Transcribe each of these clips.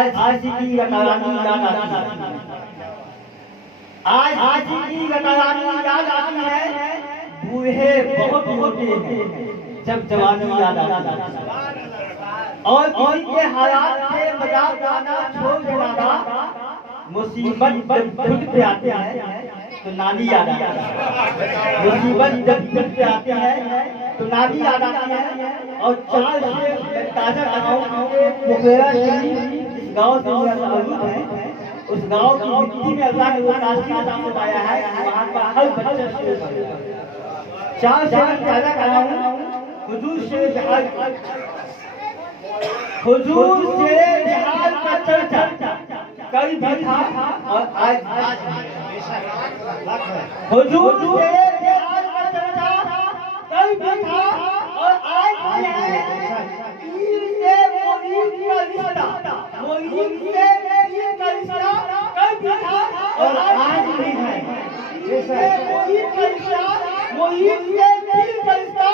आज किसी की रटारानी याद आती है, आज किसी की रटारानी याद आती है, बूढ़े बहुत होते हैं जब जवानी याद आती है। और किसी के हालात से मजाक गाना छोड़ देना, मुसीबत जब खुद पे आती है तो नानी याद आती है। मुसीबत जब खुद पे आती है तो नानी याद आती है। और 4 से ताजा गाँव मुखेरा शरीफ इस गाँव से ताल्लुक है। उस गाँव की मिट्टी में अल्लाह ने वो तासीर अता फरमाया है, वहाँ का हर बच्चा शेर बनेगा। 4 से ताजा गाँव हुजूर शेर जहाज, हुजूर शेर जहाज का चर्चा कभी भी था और आज हुजूर शेर जहाज का चर्चा कभी भी था और आज भी है। पीर से मुरीद का रिश्ता, मुरीद से पीर का रिश्ता कभी भी था और आज भी है। पीर से मुरीद का रिश्ता, मुरीद से पीर का रिश्ता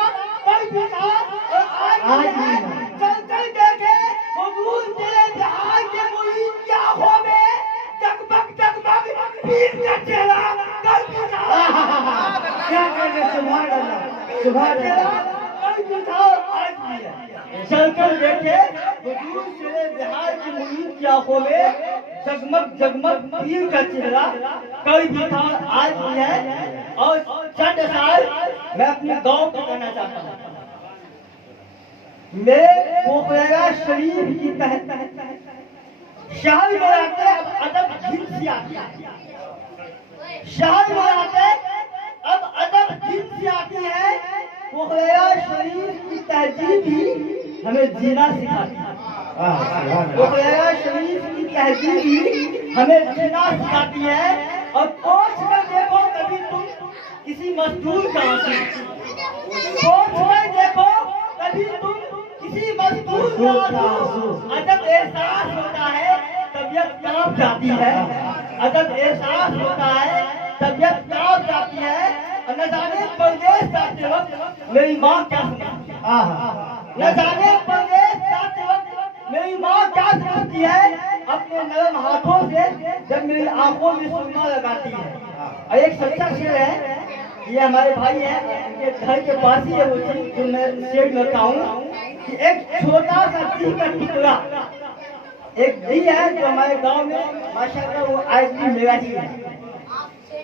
कभी भी था और आज भी है। चल चल देखे हुजूर शेर जहाज के मुरीद क्या होवे, जगमग जगमग पीर का चेहरा कल भी था। क्या कहते, सुभान अल्लाह, सुभान अल्लाह, कल भी था आज भी है। चल कर देखे हुजूर शेर जहाज के मुरीद क्या होवे, जगमग जगमग पीर का चेहरा कल भी था आज भी है। और चंद साल मैं अपने गाँव को कहना चाहता हूँ। मैं मुखेरा शरीफ की तहत शहर में आते अब अदब जिनसी आती है, शहर में आते अब अदब जिनसी आती है। मुखेरा शरीफ की तहजीब ही हमें जीना सिखाती है। मुखेरा शरीफ की तहजीब ही हमें जीना सिखाती है। और सोच कर देखो कभी तुम किसी मजदूर का आंसू, सोच कर देखो कभी तुम किसी मजदूर का आंसू, अदब एहसास होता है तबीयत कांप जाती है, अदब एहसास होता है तबीयत कांप जाती है। और न जाने परदेश जाते वक्त मेरी माँ क्या समझती है, न जाने परदेश जाते वक्त मेरी माँ क्या समझती है अपने नरम हाथों से जब मेरी आंखों में सुरमा लगाती है। और एक सच्चा शेर है, ये हमारे भाई है, ये घर के पास ही है वो चीज जो मैं शेर करता हूँ कि एक छोटा सा दी का टुकड़ा, एक दी है जो हमारे गांव में माशाल्लाह वो आज भी मेरा ही है।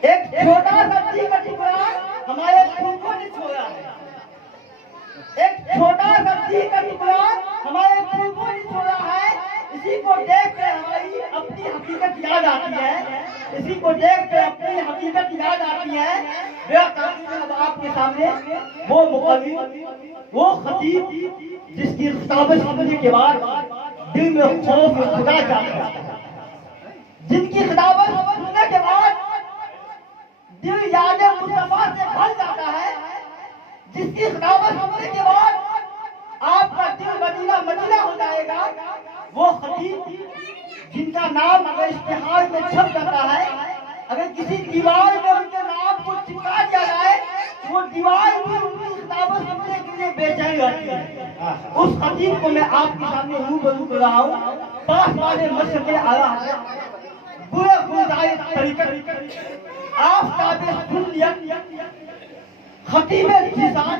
एक छोटा सा दी का टुकड़ा हमारे पुरखों ने छोड़ा है, एक छोटा सा दी का टुकड़ा हमारे पुरखों ने छोड़ा है। इसी को देख कर हमारी अपनी हकीकत याद आती है, इसी को देख कर अपनी हकीकत याद आती है। मेरा अब आपके सामने वो मुकव्वी, वो खतीब जिसकी किताबें सुनने के बाद दिल में खौफ खुदा जाता है, जिनकी किताबें सुनने के बाद दिल याद मुस्तफा से भर जाता है, जिसकी किताबें सुनने के बाद आपका दिल मदीना मदीना हो जाएगा। वो खतीब जिनका नाम अगर इश्तिहार में छप जाता है, अगर किसी दीवार में उनके नाम को चिपका दिया जाए, वो दीवार भी उनकी किताबें सुनने के लिए बेचैन रहती है। उस खतीब को मैं आपके सामने रूबरू कर रहा हूँ। पास वाले मशरक़े आला बुरे गुलजारे तरीक़त आफ़ताबे सुन्नियत खतीब जिसान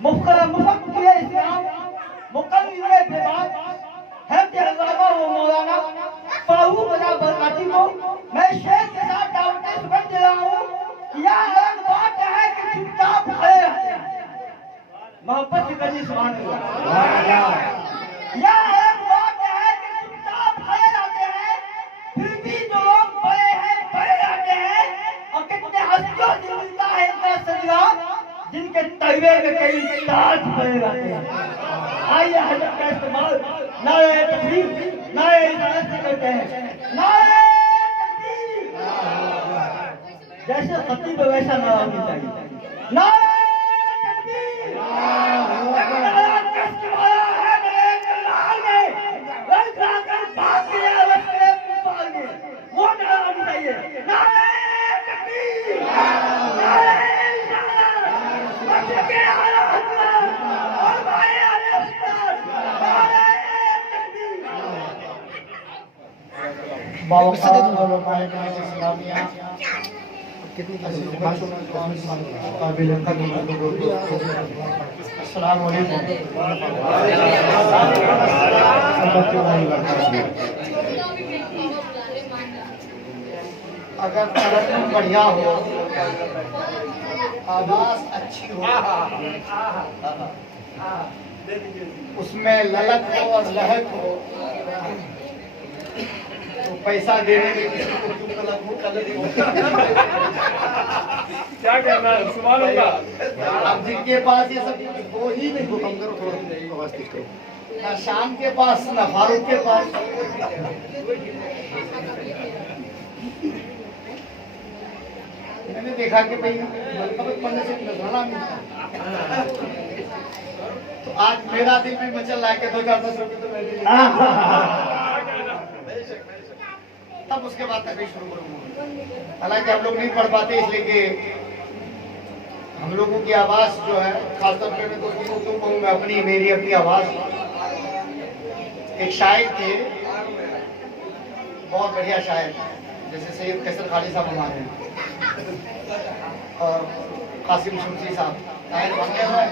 मुफ़क्किर इस्लाम मुक़र्रिर दिमाग है तेरा वो मौलाना फारूक रज़ा बरकाती को मैं शेर के साथ दावतें सुन दे रहा हूँ। यह अलग बात है कि चुपचाप खड़े रहते हैं, मोहब्बत से कभी सुभान अल्लाह। यह अलग बात है कि चुपचाप खड़े रहते हैं, फिर भी जो लोग बड़े हैं बड़े रहते हैं। और कितने हस्तियों से मिलता है इनका सजदा जिनके तलवे में कई ताज पड़े रहते हैं। आइए हजरत का इस्तेमाल नारे तकबीर, नारे इजाजत से करते हैं। नारे तकबीर, जैसे खतीब वैसा नारा होना चाहिए। नारे तकबीर, नारा कष्ट वाला है मेरे लाल में, रंग लाकर भाग गया वस्त्रे पुपाल में, वो नारा होना चाहिए। नारे तकबीर, नारे इजाजत, मशरक़े आला हज़रत और भाई आले अस्ताद, नारे तकबीर। अगर तरन्नुम बढ़िया हो, आवाज अच्छी हो, उसमें ललक हो और लहक हो, तो पैसा देने में किसी को क्यों तलब हो? क्या कहना है? सुभान अल्लाह। अब जिनके पास ये सब हो ही नहीं, ना शाम के पास ना फारूक के पास, मैंने देखा कि भाई मलकबत पढ़ने से नजराना मिलता, तो आज मेरा दिल भी मचल रहा है कि 2-4-10 रुपए तो मैं भी तब उसके बाद तकलीफ शुरू करूंगा। हालांकि हम लोग नहीं पढ़ पाते, इसलिए कि हम लोगों की आवाज जो है, खासतौर पर मैं तो क्यों कहूँ, मैं मेरी अपनी आवाज। एक शायर थे, बहुत बढ़िया शायर, जैसे सैयद कैसर खाली साहब हमारे हैं, और कासिम शमसी साहब शायर बन गए हैं।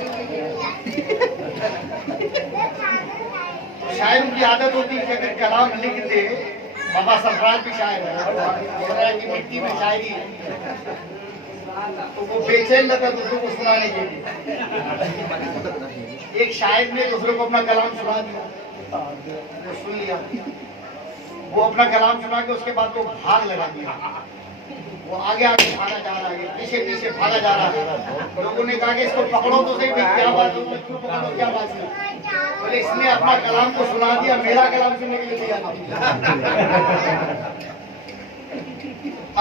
शायर की आदत होती है कि अगर कलाम लिख दे, बाबा सरफराज भी शायर है, की मिट्टी में शायरी है, तो वो बेचैन रहता दूसरों को सुनाने के लिए। एक शायर ने दूसरों को अपना कलाम सुना दिया, वो सुन लिया, वो अपना कलाम सुना के उसके बाद वो भाग लगा दिया, वो आगे आगे भागा जा रहा है, पीछे पीछे भागा जा रहा है। लोगों ने कहा कि इसको पकड़ो तो सही, भाई क्या बात है, क्यों पकड़ो, क्या बात है? बोले इसने अपना कलाम को सुना दिया, मेरा कलाम सुनने के लिए तैयार नहीं।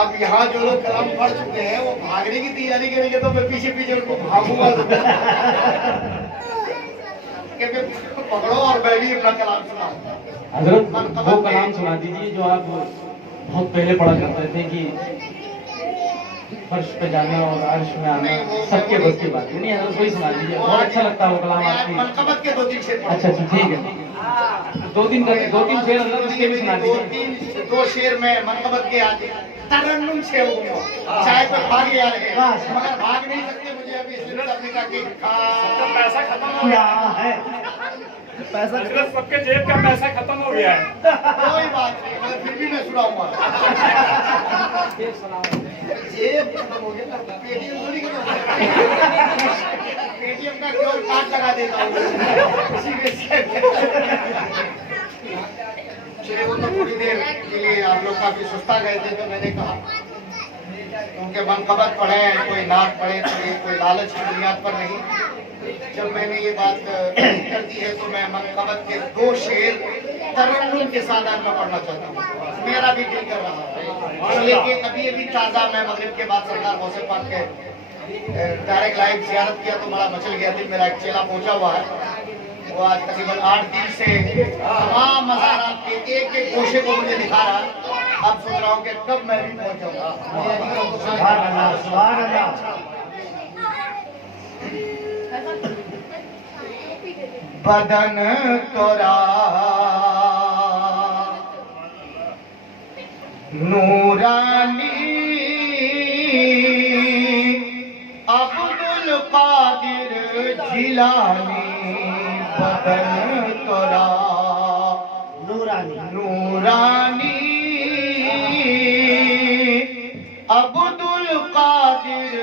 अब यहाँ जो लोग कलाम पढ़ चुके हैं, वो भागने की तैयारी करेंगे, तो मैं पीछे पीछे उनको भागूंगा कि पकड़ो और मैं भी अपना कलाम सुना। हजरत वो कलाम सुना दीजिए जो आप बहुत पहले पढ़ा करते थे कि फर्श पे जाना और अर्श में आना सबके बस की बात नहीं है। कोई सुना दीजिए, बहुत अच्छा लगता है वो कलाम आपकी। मनकबत के 2-3 शेर। अच्छा अच्छा, ठीक है, 2-3 शेर उसके भी सुना दीजिए। 2 शेर में मनकबत के आगे तरन्नुम से होगा, चाहे तो भाग जा रहे हैं, मगर भाग नहीं सकते मुझे अभी, इसलिए सबने कहा कि पैसा खत्म हो गया है, पैसा सबके जेब का पैसा खत्म हो गया है। कोई बात नहीं, मगर फिर भी मैं सुनाऊंगा। जेब खत्म हो गया, पेटीएम थोड़ी खत्म हो गया, पेटीएम का क्यों कार्ड लगा देता हूँ उसी में से। चलिए, वो तो थोड़ी देर के लिए आप लोग काफी सुस्ता गए थे, तो मैंने कहा क्योंकि मनकबत पढ़े, कोई नात पढ़े, तो ये कोई लालच की बुनियाद पर नहीं। जब मैंने ये बात कर दी है, तो मैं मनकबत के 2 शेर तरन्नुम के साथ आज मैं पढ़ना चाहता हूँ। मेरा भी दिल कर रहा है, लेकिन अभी अभी ताज़ा मैं मगरिब के बाद सरदार गौसे पाक के डायरेक्ट लाइव ज़ियारत किया, तो बड़ा मचल गया दिल। मेरा एक चेला पहुंचा हुआ है, वो आज तकरीबन 8 दिन से तमाम मज़ारात के एक-एक गोशे को मुझे दिखा रहा है। अब सोच रहा हूँ कि कब मैं भी पहुंच जाऊँगा। बदन तोरा नूरानी, अब्दुल कादिर जिलानी, बदन तोरा नूरानी, नूरानी, अब्दुल कादिर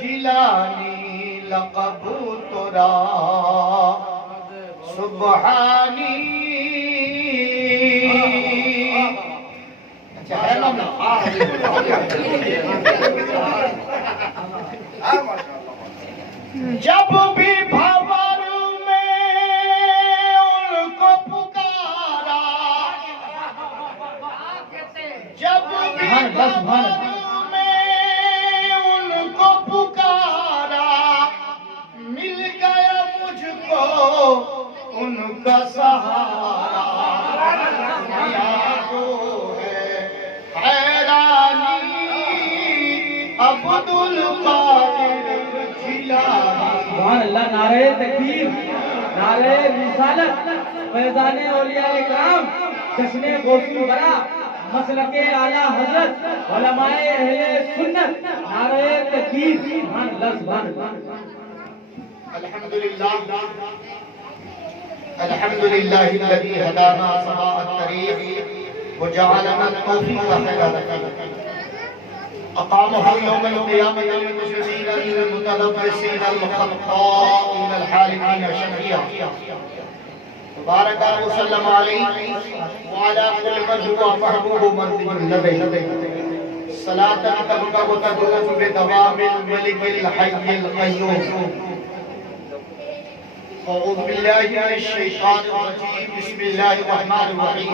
जिलानी, लक़ब तोरा सुबहानी। अच्छा है ना? जब भी भंवर में उनको पुकारा, जब भी भंवर में उनको पुकारा, मिल गया मुझको उनका सहारा। तो है हैरानी, अब्दुल कादिर जिलानी। सुभान अल्लाह, नारे तकबीर, नारे रिसालत, फैज़ाने औलिया इकराम, जश्ने गौसुल बरा, मसलके आला हजरत उलमाए अहले सुन्नत नारे तकबीर सुभान अल्लाह सुभान अल्लाह। अल्हम्दुलिल्लाह अल्लज़ी हदाना सवाअत तरीक़ व जअलना तौफ़ीक़ खैर अक़ामहु यौमल क़ियामत लिल-मुस्लिमीन अल-मुतलब्बिसीन अल-मुख़ल्लक़ीन अल-हालिमीन शफ़ीअ बारक व सल्लम अलैहि व अला कुल्लि मन हुवा महबूबु मर्दियुन लदैहि सलातन तबका व तदूम बिदवामिल मलिकिल हय्यिल क़य्यूम। अऊज़ु बिल्लाहि मिनश शैतानिर रजीम बिस्मिल्लाहिर रहमानिर रहीम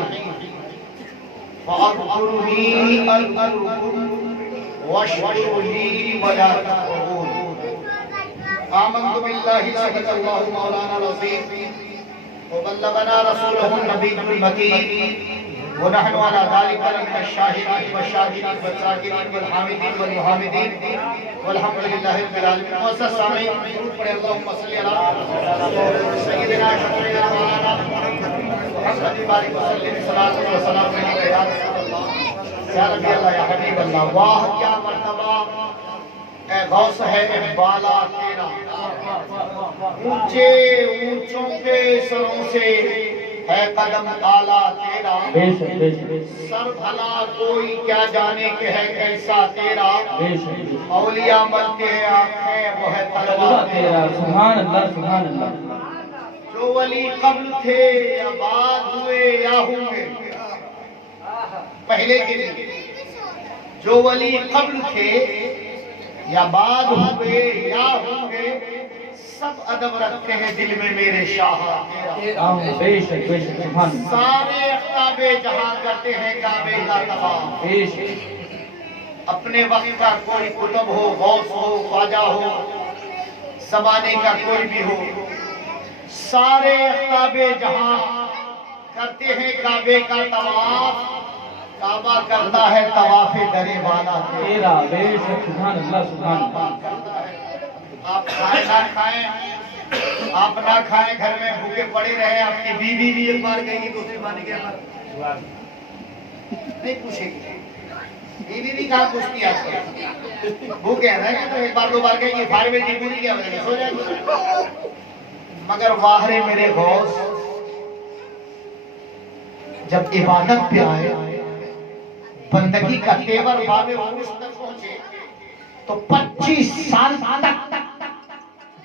फ़अज़कुरुनी अज़कुरुकुम वश्कुरूली वला तकफुरून। आमन्तु बिल्लाहि सदक़ल्लाहु मौलाना अज़ीम व बल्लगना रसूलुहुन नबियुल मकीन व नहनु अला ज़ालिका मिनश शाहिदीन वश-शाकिरीन वश-शाकिरीन वल-हामिदीन वल-मुहामिदीन वल्हम्दुलिल्लाहि रब्बिल आलमीन। मुअज़्ज़ज़ सामीईन दुरूद पढ़े अल्लाहुम्मा सल्लि अला सय्यिदिना शफ़ीना मौलाना मुहम्मद बारिक व सल्लिम सलातो व सलाम अलैका या रसूलल्लाह या नबी अल्लाह या हबीब अल्लाह। वाह क्या मर्तबा ए गौस है ए बाला तेरा, ऊंचे ऊंचों के सरों से है कदम आला तेरा। सर भला कोई क्या जाने के है कैसा तेरा, औलिया बनते हैं आंखें वो है तलवार तेरा। सुभान अल्लाह सुभान अल्लाह। जो वली कब्ल थे या बाद हुए या होंगे, पहले के लिए जो वली कब्ल थे या बाद हुए या होंगे, सब अदब रखते हैं दिल में मेरे शाह तेरा। बेशक बेशक सुभान अल्लाह। सारे अख्ताबे जहां करते हैं काबे का तमाम। अपने वक्त का कोई कुतुब हो, गौस हो, ख्वाजा हो, ज़माने का कोई भी हो, सारे अख्ताबे जहां करते हैं काबे का तवाफ, काबा करता है तवाफे दरे वाला तेरा। बेशक सुभान अल्लाह सुभान अल्लाह। आप खाएं ना खाएं, आप ना खाएं, घर में भूखे पड़े रहे, आपकी बीवी भी एक बार कहेगी दूसरी बार नहीं पूछेगी। बीवी भी कहाँ पूछती आजकल, भूखे है ना, तो एक बार दो बार कहेगी फारवेल की पूरी क्या बनेगी, सो जाएगी। मगर वाहरे मेरे गौस जब इबादत पे आए, बंदगी का तेवर बाबे उर्स तक पहुंचे, तो 25 साल तक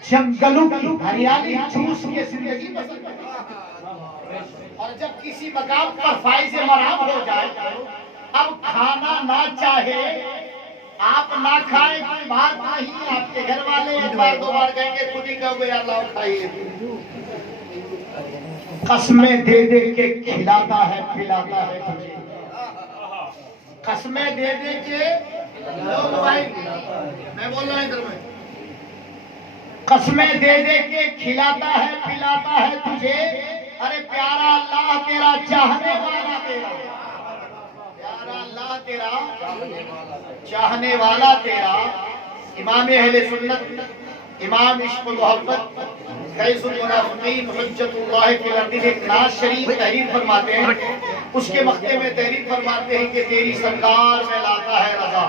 जंगलों की हरियाली चूस के जिंदगी बसर करते। और जब किसी मकाम पर फाइज मराम हो जाए, अब खाना ना चाहे, आप ना खाए कोई बात नहीं, आपके घर वाले एक बार दो बार कहेंगे, खुद ही कहोगे अल्लाह खाइए। कसमें दे दे के खिलाता है पिलाता है तुझे, कसमें दे दे के, लोग भाई मैं बोल रहा हूं इधर में, कसमें दे दे के खिलाता है पिलाता है तुझे। अरे प्यारा अल्लाह तेरा चाहने वाला तेरा, प्यारा अल्लाह तेरा चाहने वाला तेरा। इमाम अहले सुन्नत, इमाम इश्क़ मोहब्बत, कैसुल मुनाफ़िक़ीन हुज्जतुल्लाह फिल अर्ज़ एक नाज़ शरीफ तहरीर फरमाते हैं। उसके मक्ते में तहरीर फरमाते हैं कि तेरी सरकार में लाता है रज़ा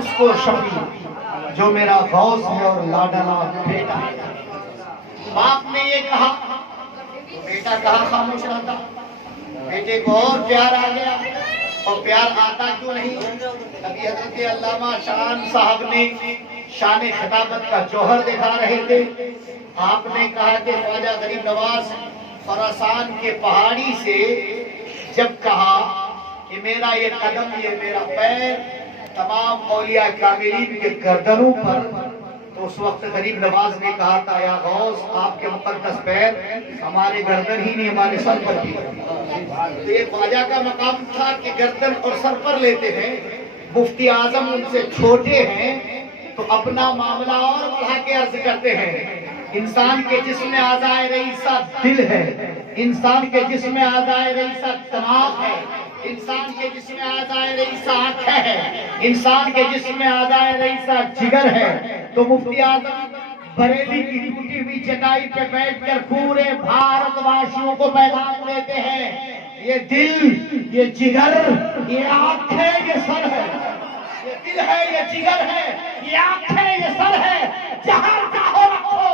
उसको शफ़ी जो मेरा गौस है और लाडला बेटा है। बाप ने ये कहा तो बेटा कहा खामोश रहता, बेटे को और प्यार आ गया। और प्यार आता क्यों नहीं? अभी हज़रत अल्लामा शान साहब ने शान खिताबत का जौहर दिखा रहे थे। आपने कहा कि ख्वाजा गरीब नवाज खरासान के पहाड़ी से जब कहा कि मेरा ये कदम, ये मेरा पैर तमाम औलिया कामिलीन के गर्दनों पर, तो उस वक्त गरीब नवाज ने कहा था, या गौस आपके मुकद्दस पैर हमारे गर्दन ही नहीं हमारे सर पर भी। तो ये ख्वाजा का मकाम था कि गर्दन और सर पर लेते हैं। मुफ्ती आजम उनसे छोटे हैं तो अपना मामला और बढ़ा के अर्ज करते हैं। इंसान के जिस्म आज़ाए रईसा दिल है, इंसान के जिस्म आज़ाए रईसा दिमाग है, इंसान के जिस्म आज़ाए रईसा आँखें है, इंसान के जिस्म आज़ाए रईसा जिगर है। तो मुफ्ती आजम बरेली की टूटी हुई चटाई पे बैठकर पूरे भारतवासियों को पैगाम देते हैं, ये दिल, ये जिगर ये आंखें, ये सर है, ये दिल है, ये जिगर है, ये आंखें, ये सर है, जहां चाहो रखो।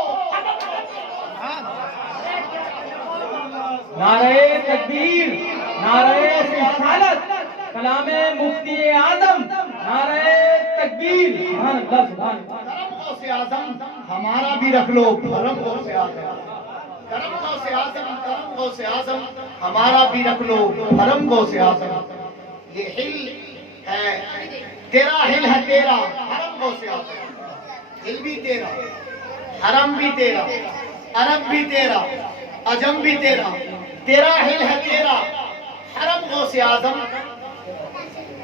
नारे तकबीर, नारे रिसालत, कलामे मुफ्ती आजम, नारे तकबीर, सुभान अल्लाह, सुभान अल्लाह। करम गौसे आजम हमारा भी रख लो, करम गौसे आजम, करम गौसे आजम, करम गौसे आजम हमारा भी रख लो, करम गौसे आजम। ये हिल है तेरा, हिल है तेरा, हरम गौसे आजम। हिल भी तेरा, हरम भी तेरा, अरब भी तेरा, अजम भी तेरा, तेरा हिल है तेरा, हरम गौसे आजम।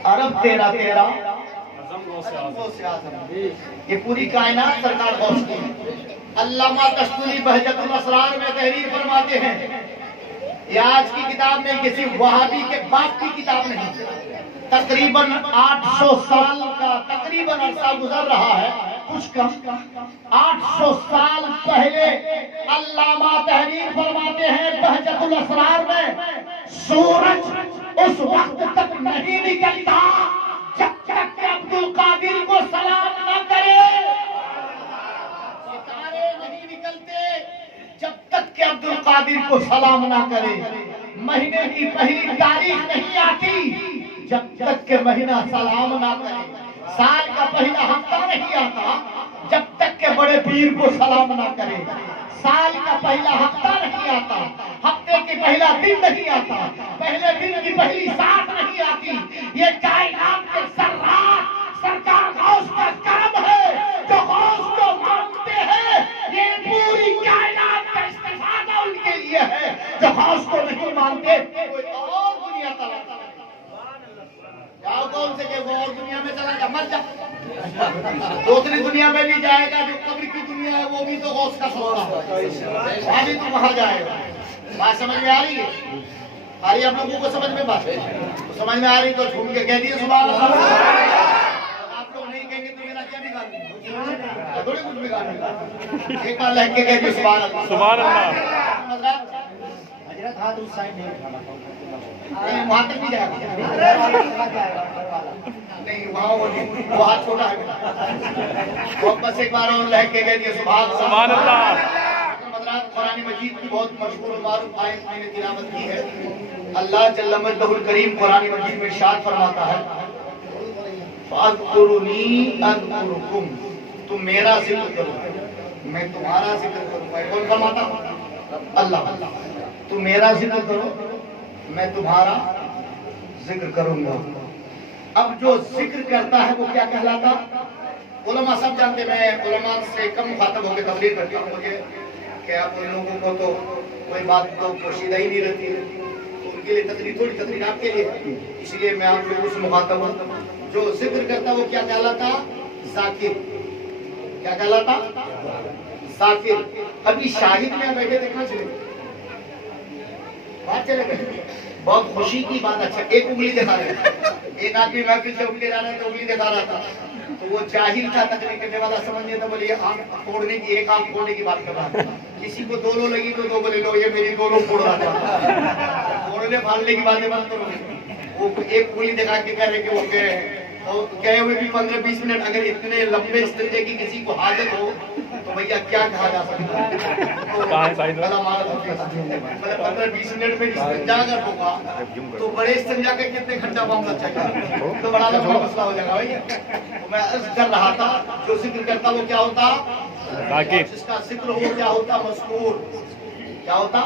अरब तेरा तेरा, अजम गौसे आजम। ये पूरी कायनात सरकार गौस की है। अल्लामा कश्मीरी बहजतुल असरार में तहरीर फरमाते हैं, ये आज की किताब नहीं, किसी वहाबी के बाप की किताब नहीं। तकरीबन 800 साल का तकरीबन अरसा गुजर रहा है, कुछ कम 800 साल पहले अल्लामा तहरीर फरमाते हैं बहजतुल असरार में, सूरज उस वक्त तक नहीं निकलता जब तक कि अब्दुल कादिर को सलाम न करे। सितारे नहीं निकलते जब तक कि अब्दुल कादिर को सलाम ना करे। महीने की पहली तारीख नहीं आती जब तक के महीना सलाम ना करे। साल का पहला हफ्ता नहीं आता जब तक के बड़े पीर को सलाम ना करे। साल का पहला हफ्ता नहीं आता, हफ्ते की पहला दिन नहीं आता, पहले दिन की पहली साथ नहीं आती। ये कायनात के सर्रार सरकार गौस का करम है, जो गौस को मानते हैं। ये पूरी कायनात का इस्तिफादा उनके लिए है, जो गौस को नहीं मानते कोई और दुनिया तलाश जाओ, कौन से के वो और दुनिया में चला जा, मर जा। दूसरी दुनिया में भी जाएगा, जो कब्र की दुनिया है वो भी तो गौस का सौदा है, वहां भी तो वहां जाएगा। बात समझ में आ रही है? आ रही है आप लोगों को समझ में? बात तो समझ में आ रही तो झूम के कह दिए सुभान अल्लाह। आप लोग नहीं कहेंगे तो मेरा क्या बिगाड़, थोड़ी कुछ बिगाड़। एक बार लग के कह दिए सुभान अल्लाह, सुभान अल्लाह। हजरत हाथ उस साइड नहीं उठाना, वहां तक भी जाएगा नहीं, वहाँ वो हाथ छोटा है। वो बस एक बार और लहक के कह दिए सुभान अल्लाह। कुरान मजीद की बहुत मशहूर और मारूफ आयत मैंने तिलावत की है। अल्लाह जल्ल मजदहुल करीम कुरान मजीद में इरशाद फरमाता है, फ़अज़कुरूनी अज़कुरुकुम, तुम मेरा जिक्र करो मैं तुम्हारा जिक्र करूंगा। कौन फरमाता? अल्लाह। तुम मेरा जिक्र करो मैं तुम्हारा जिक्र करूंगा। अब जो जिक्र करता है वो क्या कहलाता? उलमा सब जानते, मैं उलमा से कम मुखातब होकर तबलीग करती हूँ। मुझे क्या उन लोगों को तो कोई बात तो पोशीदा ही नहीं रहती है, तो उनके लिए तकरीर थोड़ी तकरीर आपके लिए, इसलिए मैं आप लोगों से मुखातब हूँ। जो जिक्र करता वो क्या कहलाता? ज़ाकिर। क्या कहलाता? ज़ाकिर। अभी शाहिद में बैठे थे, कहाँ चले बात चले गए? बहुत खुशी की बात। अच्छा, एक उंगली दिखा रहे हैं, एक आदमी महफिल से उंगली जा रहा है तो उंगली दिखा रहा था, तो वो जाहिल था, तकरीर करने वाला समझने तो बोले आंख फोड़ने की, एक आंख फोड़ने की बात कर रहा था। किसी को दोनों लगी तो दो बोले लो ये मेरी दोनों फोड़ रहा था। फोड़ने फाड़ने की बातें मत करो। वो एक उंगली दिखा के कह रहे कि वो कहे हुए भी 15-20 मिनट, अगर इतने लंबे इस्तिंजे की किसी को हाजत हो तो भैया क्या कहा जा सकता है? 15-20 मिनट में इस्तिंजा अगर होगा तो बड़े इस्तिंजा के कितने घंटा मामला चाहिए, तो बड़ा लंबा मसला हो जाएगा भैया। तो मैं अर्ज कर रहा था, जो जिक्र करता वो क्या होता? जिसका जिक्र हो क्या होता? मज़कूर। क्या होता?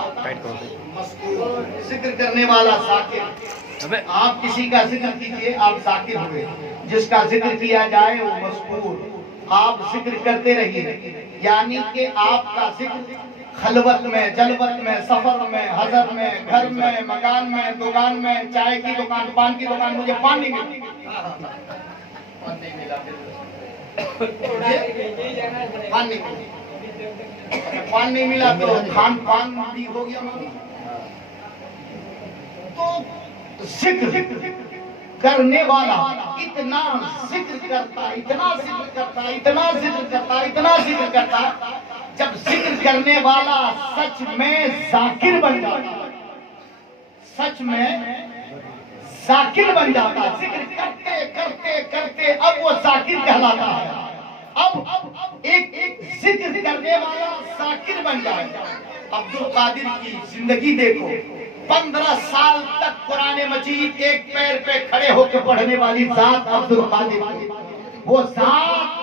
मज़कूर। जिक्र करने वाला ज़ाकिर। आप किसी का जिक्र कीजिए आप ज़ाकिर हुए, जिसका जिक्र किया जाए वो मज़कूर। आप जिक्र करते रहिए, यानी कि आपका जिक्र खलवत में, जलवत में, सफर में, हजर में, घर में, मकान में, दुकान में, चाय की दुकान, पान की दुकान, मुझे पान नहीं मिली, पान नहीं मिला तो खान पान भी हो गया। तो जिक्र करने वाला इतना जिक्र करता, इतना जिक्र करता, इतना जिक्र करता, इतना जिक्र करता, जब जिक्र करने वाला सच में ज़ाकिर बन जाता, सच में जाकिर बन जाता है। जिक्र करते करते करते अब वो जाकिर कहलाता है। अब एक जिक्र करने वाला जाकिर बन जाएगा। अब्दुल कादिर की जिंदगी देखो, 15 साल तक कुरान मजीद एक पैर पे खड़े होकर पढ़ने वाली जात अब्दुल कादिर, वो जात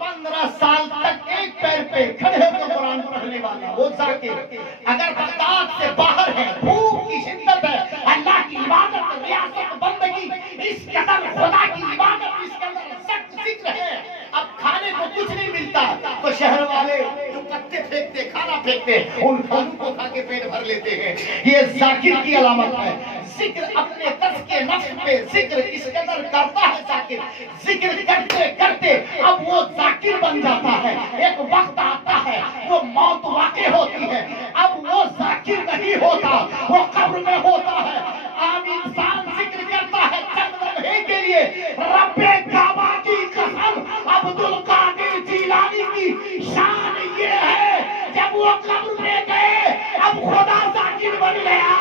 15 साल तक एक पैर पे खड़े होकर कुरान पढ़ने वाला वो जाकिर अगर बगदाद से बाहर है, भूख की शिद्दत है, अल्लाह की इबादत, रियासत, बंदगी, इस कदर खुदा की इबादत, इस कदर सख्त जिक्र है, अब खाने को कुछ नहीं मिलता तो शहर वाले जो पत्ते फेंकते, खाना फेंकते, उन खानों को खा के पेट भर लेते हैं। ये जाकिर की अलामत है। जिक्र अपने दस के नफ्स पे जिक्र इस कदर करता है जाकिर, जिक्र करते करते अब वो जाकिर बन जाता है। एक वक्त आता है वो मौत वाक़ई होती है, अब वो जाकिर नहीं होता, वो कब्र में होता है। आम इंसान जिक्र करता है चंद लम्हे के लिए, रब्बे काबा की कसम, अब्दुल कादिर जिलानी की शान ये है, जब वो कब्र में गए अब खुदा जाकिर बन गया।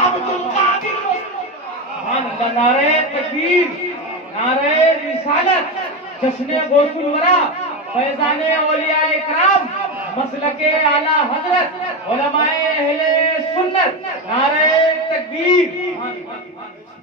अब्दुल कादिर नारे तकबीर, नारे रिसालत, जश्न गौसुलवरा, फैज़ाने औलियाए इकराम, मसलके आला हजरत, उलमाए अहले सुन्नत, नारे तकबीर।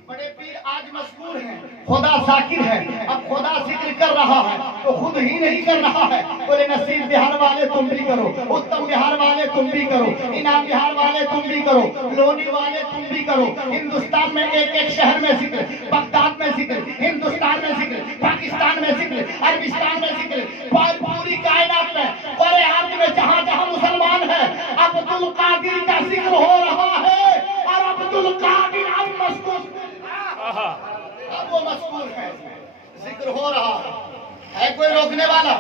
बड़े पीर आज मशहूर हैं, खुदा जाकिर है। अब खुदा जिक्र कर रहा है तो खुद ही नहीं कर रहा है। बोले नसीब बिहार वाले तुम भी करो, उत्तम बिहार वाले तुम भी करो, इनाम बिहार वाले तुम भी करो, लोनी वाले तुम भी करो। हिंदुस्तान में एक एक शहर में जिक्र, बगदाद में जिक्र, हिंदुस्तान में जिक्र, पाकिस्तान में जिक्र, अरबिस्तान में जिक्र, पूरी कायनात में, पूरे अर्ज में जहाँ जहाँ मुसलमान है अब्दुल कादिर का जिक्र हो रहा है। और अब्दुल कादिर अब मशहूर, अब वो मशहूर है, जिक्र हो रहा है। कोई रोकने वाला?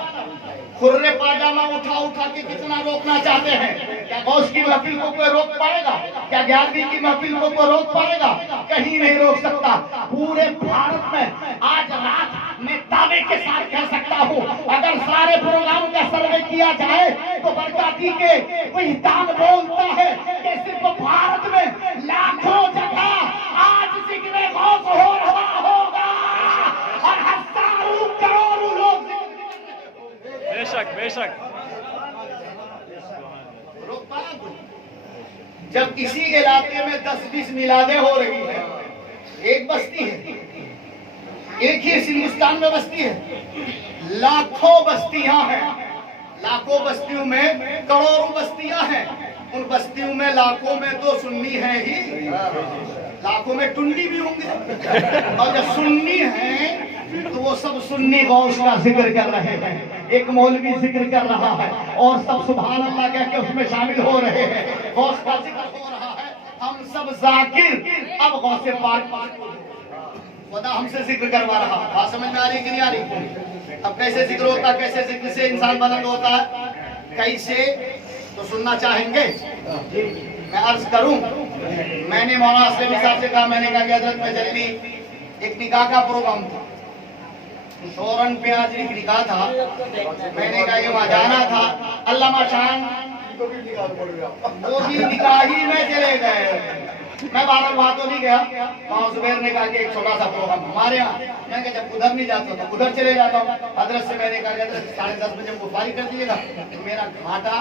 खुर्रे पाजामा उठा उठा के कितना रोकना चाहते हैं? क्या गौस की महफिल को कोई रोक पाएगा? क्या ग्यारहवीं की महफिल को कोई रोक पाएगा? कहीं नहीं रोक सकता। पूरे भारत में आज रात में दावे के साथ कह सकता हूँ, अगर सारे प्रोग्राम का सर्वे किया जाए तो बरकाती के कोई दान बोलता है कि सिर्फ भारत में लाखों जगह आज जिक्र गौस हो रहा होगा और हजारों करोड़ों लोग। बेशक बेशक। जब किसी इलाके में 10-20 मिलादें हो रही है, एक बस्ती है, एक ही हिंदुस्तान में बस्ती है, लाखों बस्तियां हैं, लाखों बस्तियों में करोड़ों बस्तियां हैं, उन बस्तियों में लाखों में तो सुन्नी है ही, लाखों में टुंडी भी होंगे। और जब सुन्नी है तो वो सब सुन्नी गौस का जिक्र कर रहे हैं। एक मौलवी जिक्र कर रहा है और सब सुभान अल्लाह कह के उसमें शामिल हो रहे हैं। गौस का जिक्र हो रहा है, हम सब जाकिर। अब गौसे पाक खुदा हमसे जिक्र करवा रहा है। बात समझ में आ रही कि नहीं आ रही? अब कैसे जिक्र होता है, कैसे जिक्र से इंसान बुलंद होता है, कैसे तो सुनना चाहेंगे? मैं अर्ज करूं, मैंने मौलाना असलम साहब से कहा, मैंने कहा कि हजरत में जल्दी एक निकाह का प्रोग्राम था, शोरन पे आज एक निकाह था, मैंने कहा कि वहाँ जाना था। अल्लामा शान वो भी निकाह ही में चले गए। मैं बारह वहां तो नहीं गया। वहाँ जुबैर ने कहा कि एक छोटा सा प्रोग्राम हमारे यहाँ, मैं कहा जब उधर नहीं जाता तो उधर चले जाता हूँ। हजरत से मैंने कहा 10:30 बजे गुफ्तारी कर दीजिएगा, तो मेरा घाटा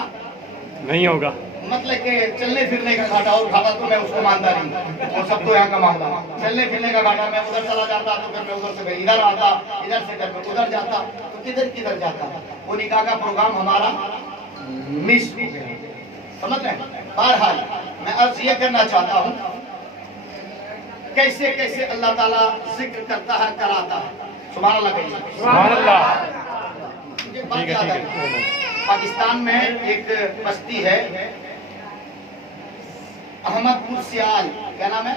नहीं होगा, मतलब कि चलने फिरने का घाटा, और घाटा तो मैं उसको मानता नहीं, और सब तो यहाँ का मानता। चलने फिरने का घाटा, मैं उधर चला जाता तो फिर मैं उधर से इधर आता, इधर से फिर मैं उधर जाता, तो किधर किधर जाता। वो निकाह का प्रोग्राम हमारा मिस, समझ रहे हैं? बहरहाल मैं अर्ज ये करना चाहता हूँ, कैसे कैसे अल्लाह ताला जिक्र करता है, कराता है। सुभान अल्लाह कहिए। सुभान अल्लाह। मुझे बात याद है, पाकिस्तान में एक बस्ती है अहमदपुर सियाल, क्या नाम है?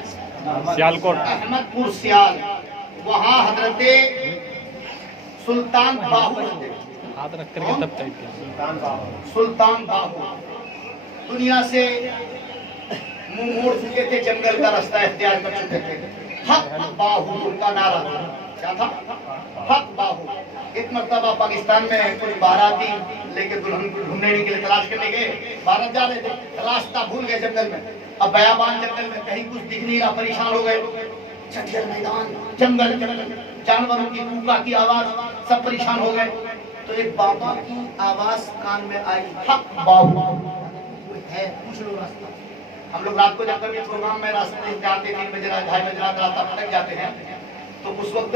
सियालकोट। अहमदपुर सियाल। वहाँ हजरते सुल्तान बाहू, हाथ रख करके तब टाइप किया। सुल्तान बाहू दुनिया से मुंह मोड़ चुके थे, जंगल का रास्ता इख्तियार कर चुके थे। हक बाहू उनका नारा था। क्या था? हक बाहू। एक मर्तबा पाकिस्तान में कुछ बाराती लेके दुल्हन को ढूंढने के लिए तलाश करने गए, बारात जा रहे थे, रास्ता भूल गए जंगल में। अब बयाबान जंगल में कहीं कुछ दिख नहीं रहा, परेशान हो गए। जंगल मैदान, जंगल जानवरों की कूका की आवाज, सब परेशान हो गए। तो एक बाबा की आवाज कान में आई, हक बाबू है, पूछ लो रास्ता। हम लोग रात को जब कभी प्रोग्राम में रास्ते जाते 3 बजे 2:30 बजे रात रास्ता भटक जाते हैं, तो उस वक्त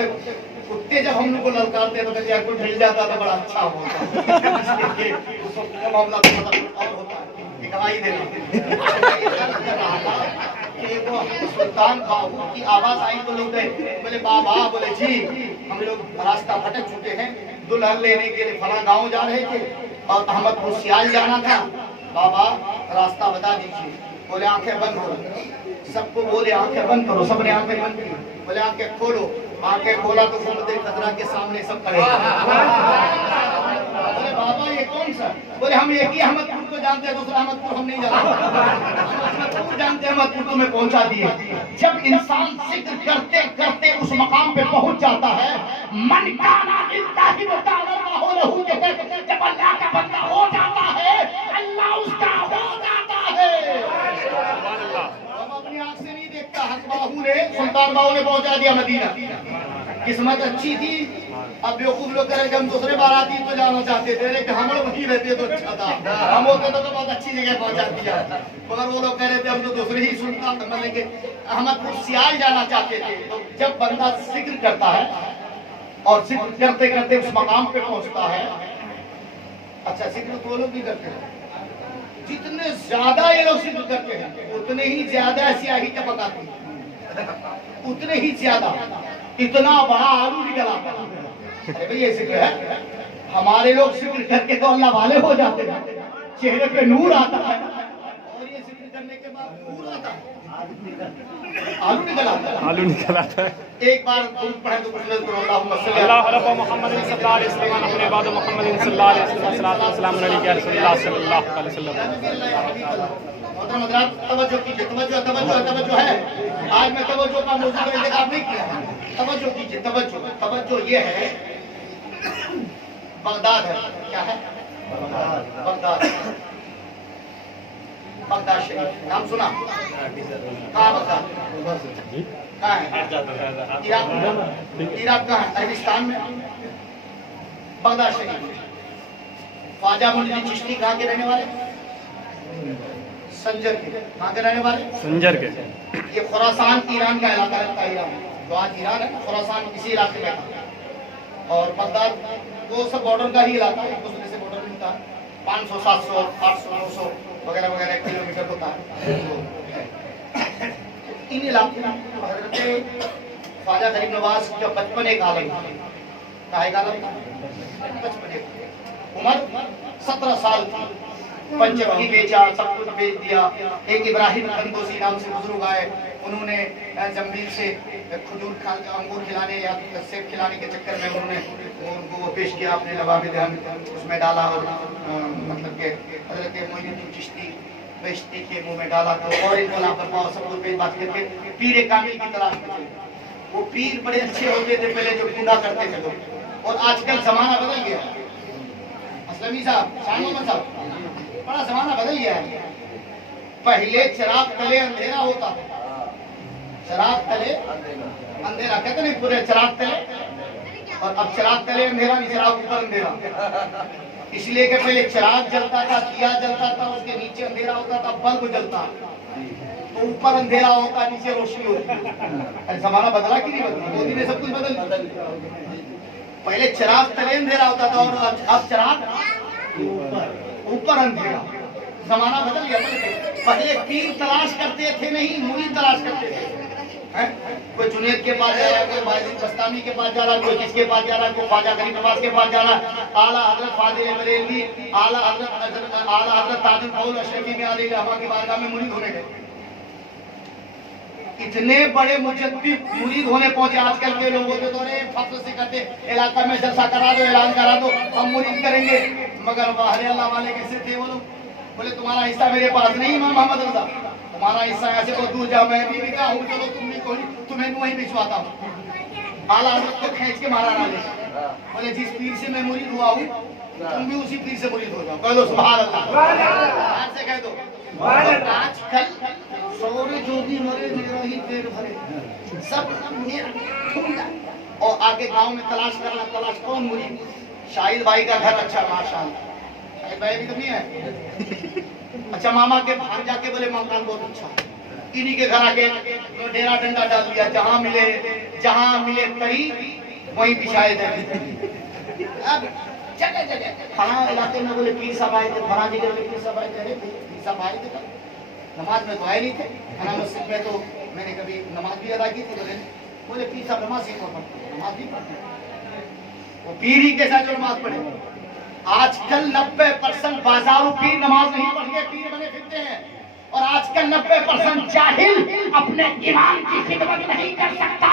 कुत्ते जब हम लोग को ललकारते हैं तो कहते हैं कोई मिल जाता तो बड़ा अच्छा होता। उस वक्त का मामला तो मतलब और होता है, एक हवाई देना कि वो सुल्तान बाबू की आवाज आई तो लोग गए, बोले बाबा, बोले जी हम लोग रास्ता भटक चुके हैं, दुल्हन लेने के लिए फला गांव जा रहे थे और अहमदपुर सियाल जाना था, बाबा रास्ता बता दीजिए। बोले आंखें बंद करो, सबको बोले आंखें बंद करो, सबने आंखें बंद की। बोले आंखें खोलो, आंखें खोला तो समुद्र खतरा के सामने सब खड़े। बोले बाबा ये कौन सा? बोले हम एक ही अहमदपुर को जानते हैं, दूसरा अहमदपुर हम नहीं जानते, अहमदपुर जानते हैं, अहमदपुर तुम्हें पहुंचा दिए। जब इंसान जिक्र करते करते उस मकाम पे पहुंच जाता है, मन काना लिल्लाहि व ताला हो रहू, जब अल्लाह का बंदा हो जाता है अल्लाह उसका हो जाता है। अब अपनी आंख से नहीं देखता, हक बाहू ने, सुल्तान बाहू ने पहुंचा दिया मदीना। किस्मत अच्छी थी। अब बेवकूफ लोग कह रहे कि हम दूसरे बाराती तो जाना चाहते थे, लेकिन हम लोग वहीं रहते तो अच्छा था, हम होते तो बहुत अच्छी जगह पहुंचा दिया। मगर वो लोग कह रहे थे हम तो दूसरे ही सुल्तान मतलब कि अहमदपुर सियाल जाना चाहते थे। तो जब बंदा जिक्र करता है और जिक्र करते करते उस मकाम पे पहुंचता है, अच्छा जिक्र तो वो लोग भी करते हैं, जितने ज्यादा ये लोग जिक्र करते हैं उतने ही ज्यादा स्याही टपक आती है, उतने ही ज्यादा। इतना बड़ा आलू निकल आता है। अरे भाई ये जिक्र है, हमारे लोग जिक्र करके तो अल्लाह वाले हो जाते हैं, चेहरे पे नूर आता है, और ये जिक्र करने के बाद नूर आता है, आलू निकल आता है। आलू निकल आता है। एक बार पढ़े तो कुछ लोग अल्लाह रब्बा मोहम्मद सल्लल्लाहु अलैहि वसल्लम अपने बाद मोहम्मद सल्लल्लाहु अलैहि वसल्लम सल्लल्लाहु अलैहि वसल्लम। तवज्जो कीजिए, तवज्जो है। आज मैं तवज्जो का मौजूद इंतखाब नहीं किया, तवज्जो कीजिए, तवज्जो ये है, बगदाद है, क्या है? बगदाद, बगदाद शरीफ नाम सुना? कहाँ बगदाद? कहाँ है? इराक कहाँ है? अरबिस्तान में। बगदाद शरीफ, ख्वाजा मुइनुद्दीन चिश्ती कहाँ के रहने वाले? संजर के। कहाँ के रहने वाले? संजर के। ये खुरासान ईरान का इलाका है, ईरान जो आज ईरान है, खुरासान इसी इलाके में था। और बगदाद वो सब बॉर्डर का ही इलाका है, एक दूसरे से बॉर्डर नहीं था। 500, 700, 800, 900 वगैरह वगैरह किलोमीटर होता है। इन इलाकों में हजरत ख्वाजा गरीब नवाज का 55 आलम था। काहे का आलम था? 55। उम्र 17 साल थी। पंचवटी बेचा, सब कुछ बेच दिया। एक इब्राहिम खंदोसी नाम से बुजुर्ग आए, उन्होंने जंबील से खजूर अंगूर खिलाने या सेब खिलाने के चक्कर में उन्होंने उनको वो पेश किया, अपने लवाबे दहन उसमें डाला और मतलब के हजरत मोइनुद्दीन चिश्ती बेचती के मुंह में डाला। तो और इनको लापरवाह सब कुछ बेच बात करके पीर कामिल की तलाश में। वो पीर बड़े अच्छे होते थे पहले, जो पूजा करते थे लोग। और आजकल जमाना बदल गया। असलमी साहब, शाह मोहम्मद साहब, बड़ा जमाना बदल गया है। पहले चिराग तले अंधेरा होता था, चिराग तले अंधेरा कहते नहीं, पूरे चिराग तले। और अब चिराग तले अंधेरा नहीं, चिराग ऊपर अंधेरा। इसलिए कि पहले चिराग जलता था, दिया जलता था, उसके नीचे अंधेरा होता था, बल्ब जलता, तो ऊपर अंधेरा होता, नीचे रोशनी होती। जमाना बदला कि नहीं बदला? मोदी ने सब कुछ बदल दिया। पहले चिराग तले अंधेरा होता था और अब चिराग ऊपर अंधेरा। जमाना बदल गया। पहले पीर तलाश करते थे, नहीं मुरीद तलाश करते थे। कोई जुनैद के पास जा रहा, कोई बायजीद बस्तामी के पास जा रहा, कोई किसके पास जा रहा, कोई ख्वाजा गरीब नवाज के पास जा रहा। आला हजरत फादिल बरेलवी, आला हजरत ताजुल कौल अशरफी में आले रहमा की बारगाह में मुरीद होने गए। इतने बड़े मुजद्दिद मुरीद होने पहुंचे। आजकल के लोगों के दौरे फख्र से कहते इलाका में जलसा करा दो, ऐलान करा दो, हम मुरीद करेंगे। मगर बाहर अल्लाह वाले कैसे थे वो लोग? बोले तुम्हारा हिस्सा मेरे पास नहीं इमाम मोहम्मद रजा, तुम्हारा हिस्सा ऐसे बहुत दूर जाओ, मैं भी बिका हूँ, चलो तुम भी कोई, तुम्हें वहीं भिजवाता हूँ। आला हजरत को खींच के मारा ना ले। बोले जिस पीर से मैं मुरीद हुआ हूँ तुम भी उसी पीर से मुरीद हो जाओ। कह दो सुभान अल्लाह, आज से कह दो। आजकल सौरे जोगी मरे मेरा ही पेट भरे, सब मेरा ढूंढा। और आगे गांव में तलाश करना, तलाश कौन मुझे, शाहिद भाई का घर, अच्छा माशाल्लाह, शाहिद भाई भी तो नहीं है। अच्छा मामा के भाग जाके बोले मकान बहुत अच्छा, इन्हीं के घर आके तो डेरा डंडा डाल दिया, जहां मिले तरी वहीं बिछाए थे। अब जगह जगह फलां इलाके में बोले पीर साहब आए थे, फलां जगह में पीर साहब आए थे, पीर साहब आए थे, नमाज में तो आए नहीं थे, फलां मस्जिद में तो मैंने कभी नमाज भी अदा की थी, बोले पीर साहब नमाज ही पढ़ते, नमाज भी पढ़ते, वो पीर ही के साथ जो नमाज पढ़े। आजकल 90% बाजारू पीर नमाज नहीं पढ़ के पीर बने फिरते हैं, और आजकल 90% जाहिल अपने इमाम की खिदमत नहीं कर सकता,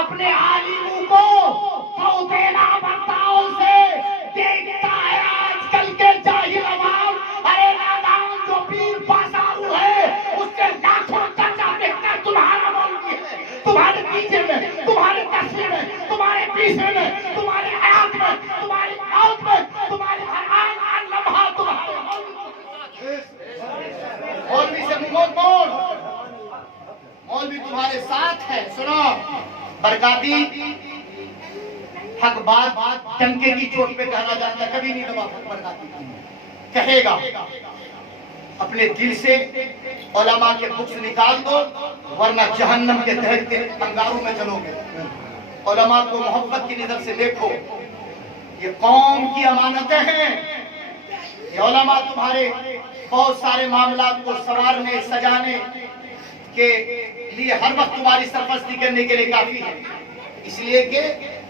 अपने आलिमों को सौतेला बर्ताव से देखता है। आजकल के जाहिल अवाम, अरे नादान जो पीर बाजारू है उससे लाखों टका देखता है। तुम्हारा मौलवी है, तुम्हारे पीछे में, तुम्हारे तस्वीर में, तुम्हारे पीछे में, तुम्हारे आंख में, तुम्हारी आंख में, तुम्हारे हर लम्हा तुम्हारे मौलवी से मुंह मोड़, मौलवी तुम्हारे साथ है। सुनो, बरकाती हक बात टंके की चोट पे कहना जाता, कभी नहीं दबा बरकाती कहेगा। अपने दिल से उलमा के बुक्स निकाल दो, वरना जहन्नम के दहर के अंगारों में चलोगे। उलमा को मोहब्बत की नजर से देखो, ये कौम की अमानतें हैं। ये उलमा तुम्हारे बहुत सारे मामलात को संवारने सजाने के लिए हर वक्त तुम्हारी सरपरस्ती करने के लिए काफी है। इसलिए कि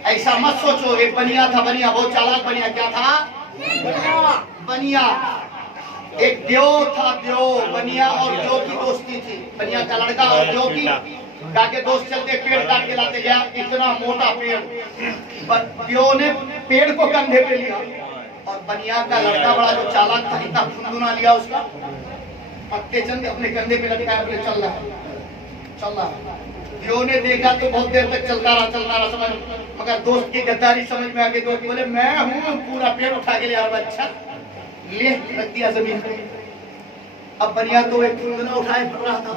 ऐसा मत सोचो एक बनिया था, बनिया बहुत चालाक बनिया, क्या था बनिया, एक देव था, देव बनिया और देव की दोस्ती थी। बनिया का लड़का और देव की जाके दोस्त चलते, पेड़ काट के लाते गया, इतना मोटा पेड़, देव ने पेड़ को कंधे पे लिया और बनिया का लड़का बड़ा जो चालाक था, इतना खुंदुना लिया उसका, पत्ते चंद अपने कंधे पे लटकाया, अपने चल रहा। देव ने देखा तो बहुत देर तक चलता रहा समझ, मगर दोस्त की गद्दारी समझ में आ गई। दोस्त बोले मैं हूँ, पूरा पेड़ उठा के ले आ, अच्छा ले रख दिया जमीन पे। अब बनिया तो एक खुंदना उठाए फिर रहा था।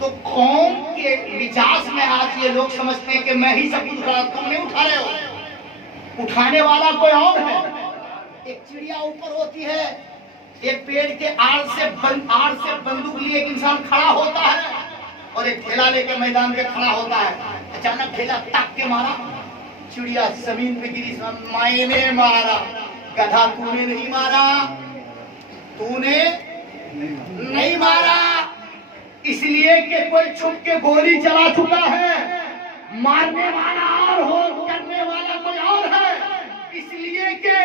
तो कौम के मिजाज में आज ये लोग समझते हैं कि मैं ही सब कुछ उठा रहा, तुम नहीं उठा रहे हो, उठाने वाला कोई और है। एक चिड़िया ऊपर होती है, एक पेड़ के आड़ से बंदूक लिए एक इंसान खड़ा होता है और एक ठेला लेके मैदान पे खड़ा होता है। अचानक ठेला टक के मारा, चिड़िया जमीन पे गिरी, मैंने मारा, गधा तूने नहीं मारा, तूने नहीं मारा, इसलिए कि कोई छुप के गोली चला चुका है। मारने वाला और हो, करने वाला कोई और है, इसलिए कि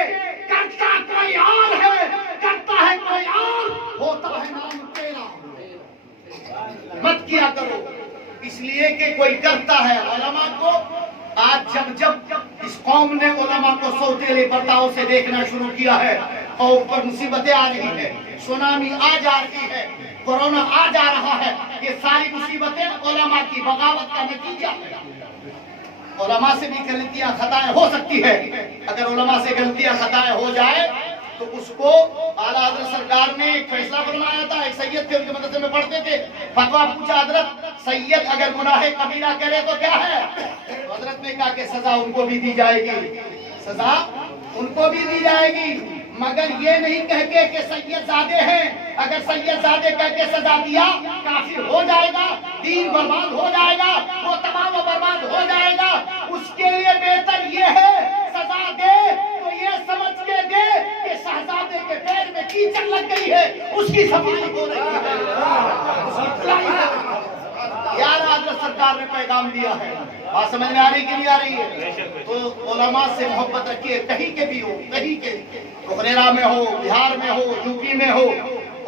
करता कोई और है, करता है कोई और, होता है नाम तेरा। मत किया करो, इसलिए कि कोई करता है। उलमा को आज जब इस कौम ने उलमा को सौतेले बर्ताव से देखना शुरू किया है और ऊपर मुसीबतें आ रही है, सुनामी आ जा रही है, कोरोना आ जा रहा है, ये सारी मुसीबतें उलमा की बगावत का नतीजा है। उलमा से भी गलतियां खताएं हो सकती है, अगर उलमा से गलतियां खताएं हो जाए तो उसको आला हजरत सरकार ने एक फैसला फरमाया था। एक सैयद थे, उनके मदरसे में पढ़ते थे, फतवा पूछा, हजरत सैयद अगर गुनाह कबीरा करे तो क्या है? तो हजरत ने कहा कि सजा उनको भी दी जाएगी, सजा उनको भी दी जाएगी, मगर ये नहीं कह के कि सैयदजादे हैं। अगर सैयदजादे कह के सजा दिया काफिर हो जाएगा, दीन बर्बाद हो जाएगा, वो तमाम बर्बाद हो जाएगा। उसके लिए बेहतर ये है सजा दे तो ये समझ के दे कि शहजादे के पैर में कीचड़ लग गई है, उसकी सफाई हो रही है, उसकी धुलाई हो रही है। यार हजरत सरकार ने पैगाम दिया है, बात समझ में आ रही कि नहीं आ रही है? तो उलमा से मोहब्बत रखिए, कहीं के भी हो, कहीं के, मुखनेरा में हो, बिहार में हो, यूपी में हो,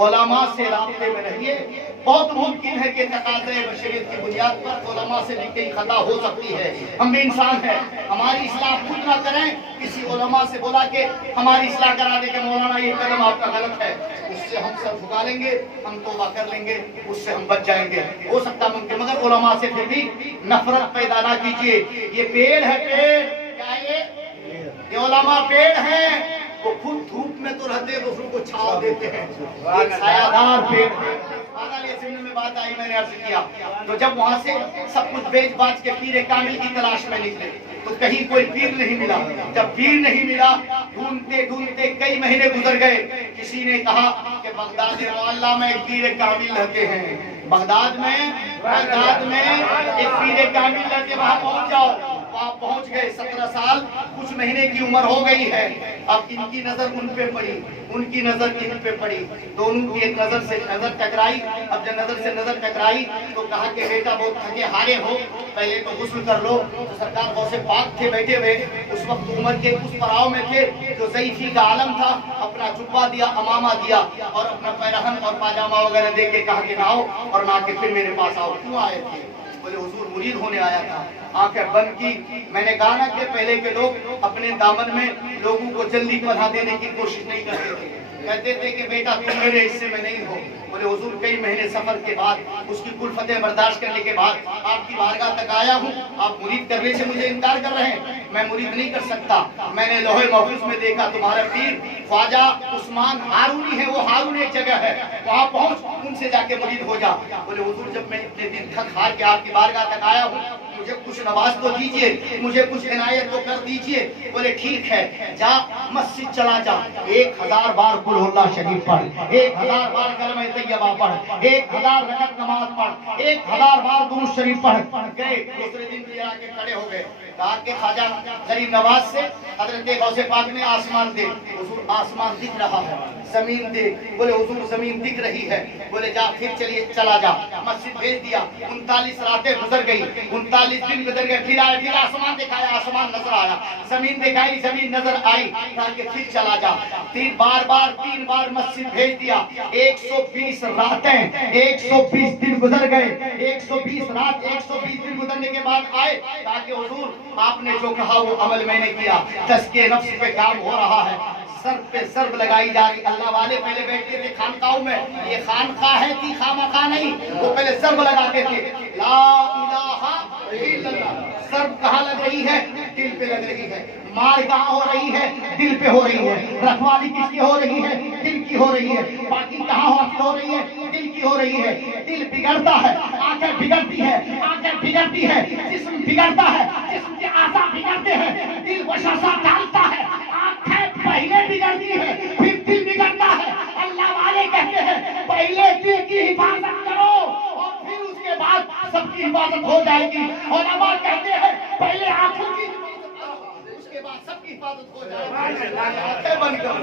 उलमा से राब्ते में रहिए। बहुत मुमकिन है कि तकाज़े बशरियत की बुनियाद पर उलमा से भी कई खता हो सकती है। हम भी इंसान हैं, हमारी इस्लाह खुद ना करें, किसी उलमा से बोला कि हमारी इस्लाह करा दे कि मौलाना ये कदम आपका गलत है, उससे हम सर झुका लेंगे, हम तौबा कर लेंगे, उससे हम बच जाएंगे, हो सकता मुमकिन। मगर उलमा से फिर भी नफरत पैदा ना कीजिए। ये पेड़ है, पेड़ क्या ये उलमा पेड़ है, वो खुद धूप में तो रहते हैं, दूसरों को छांव देते हैं, एक छायादार पेड़ है। आला सुनने में बात आई, मैंने अर्ज किया। तो जब वहां से सब कुछ बेच बाच के पीर कामिल की तलाश में निकले तो कहीं कोई पीर नहीं मिला। जब पीर नहीं मिला, ढूंढते ढूंढते कई महीने गुजर गए। किसी ने कहा कि बगदाद मोहल्ला में एक पीर कामिल रहते हैं, बगदाद में एक पीर कामिल रहते, वहां पहुंच जाओ। वहां पहुंच गए। 17 साल कुछ महीने की उम्र हो गई है। अब इनकी नजर उन पे पड़ी, उनकी नजर इन पे पड़ी, दोनों की एक नजर से नजर टकराई। अब जब नजर से नजर टकराई तो कहा कि बेटा बहुत थके हारे हो, पहले तो गुस्ल कर लो। तो सरकार गौसे पाक थे बैठे हुए, उस वक्त उम्र के उस पड़ाव में थे जो ज़ईफ़ी का आलम था। अपना जुब्बा दिया, अमामा दिया और अपना पैरहन और पाजामा वगैरह दे के कहा कि आओ, और ना के फिर मेरे पास आओ। क्यों आए थे? बोले हुजूर मुरीद होने आया था। आंखें बंद की। मैंने कहा ना कि पहले के लोग अपने दामन में लोगों को जल्दी पढ़ा देने की कोशिश नहीं करते थे, कहते थे कि बेटा तुम मेरे हिस्से में नहीं हो। बोले हुजूर कई महीने सफर के बाद, उसकी कुलफतें बर्दाश्त करने के बाद आपकी बारगाह तक आया हूँ। आप मुरीद करने से मुझे इनकार कर रहे हैं, मैं मुरीद नहीं कर सकता। मैंने लोहे महफूज में देखा तुम्हारा पीर ख्वाजा उस्मान हारूनी है, वो हारून एक जगह है, वहाँ पहुँच उनसे जाके मुरीद हो जा। बोले हुजूर जब मैं इतने दिन थक हार के आपकी बारगाह तक आया हूँ, मुझे कुछ नवाज तो दीजिए, मुझे कुछ इनायत तो कर दीजिए। बोले ठीक है, जा मस्जिद चला जा, 1000 बार कुल हुल्ला शरीफ पढ़, 1000 बार कलमा तैयबा पढ़, 1000 रकअत नमाज पढ़, 1000 बार दुरूद शरीफ पढ़। गए दूसरे दिन फिर आके खड़े हो गए। कहा कि ख्वाजा गरीब नवाज से हजरत गौसे पाक ने आसमान दे। हुजूर आसमान दिख रहा है, जमीन दे। बोले हुजूर जमीन दिख रही है। बोले जा फिर चलिए चला जा। मस्जिद भेज दिया। 39 रातें गुजर गई, 39 दिन गुजर गए। फिर आए, फिर आसमान दिखाया, आसमान नजर आया, जमीन दिखाई, जमीन नजर आई। ताकि फिर चला जा। तीन बार मस्जिद भेज दिया। 120 रातें, 120 दिन गुजर गए। 120 रात, 120 दिन गुजरने के बाद आए। ताकि हुजूर आपने जो कहा वो अमल मैंने किया। तज़किए नफ्स पे काम हो रहा है, सर पे सर्ब लगाई जा रही। अल्लाह वाले पहले बैठते थे खानकाओं में, ये खानका है कि खामखा नहीं, वो पहले सर्ब लगाते थे, ला इलाहा इल्लल्लाह। सर्ब कहाँ लग रही है? दिल पे लग रही है। मार कहाँ हो रही है? दिल पे हो रही है। रखवाली किसकी हो रही है? दिल की हो रही है। बाकी कहाँ हासिल हो रही है? दिल की हो रही है। दिल बिगड़ता है, आंखें बिगड़ती है, आंखें बिगड़ती है, जिस्म बिगड़ता है, जिस्म के आज़ा बिगड़ते हैं, दिल वसवसा डालता है, आंखें पहले बिगड़ती है, फिर दिल बिगड़ता है। अल्लाह वाले कहते हैं पहले दिल की हिफाजत करो और फिर उसके बाद सबकी हिफाजत हो जाएगी। और अल्लाह कहते हैं पहले आंखों की उसके बाद सबकी हिफाजत हो जाएगी। आंखें बंद करो,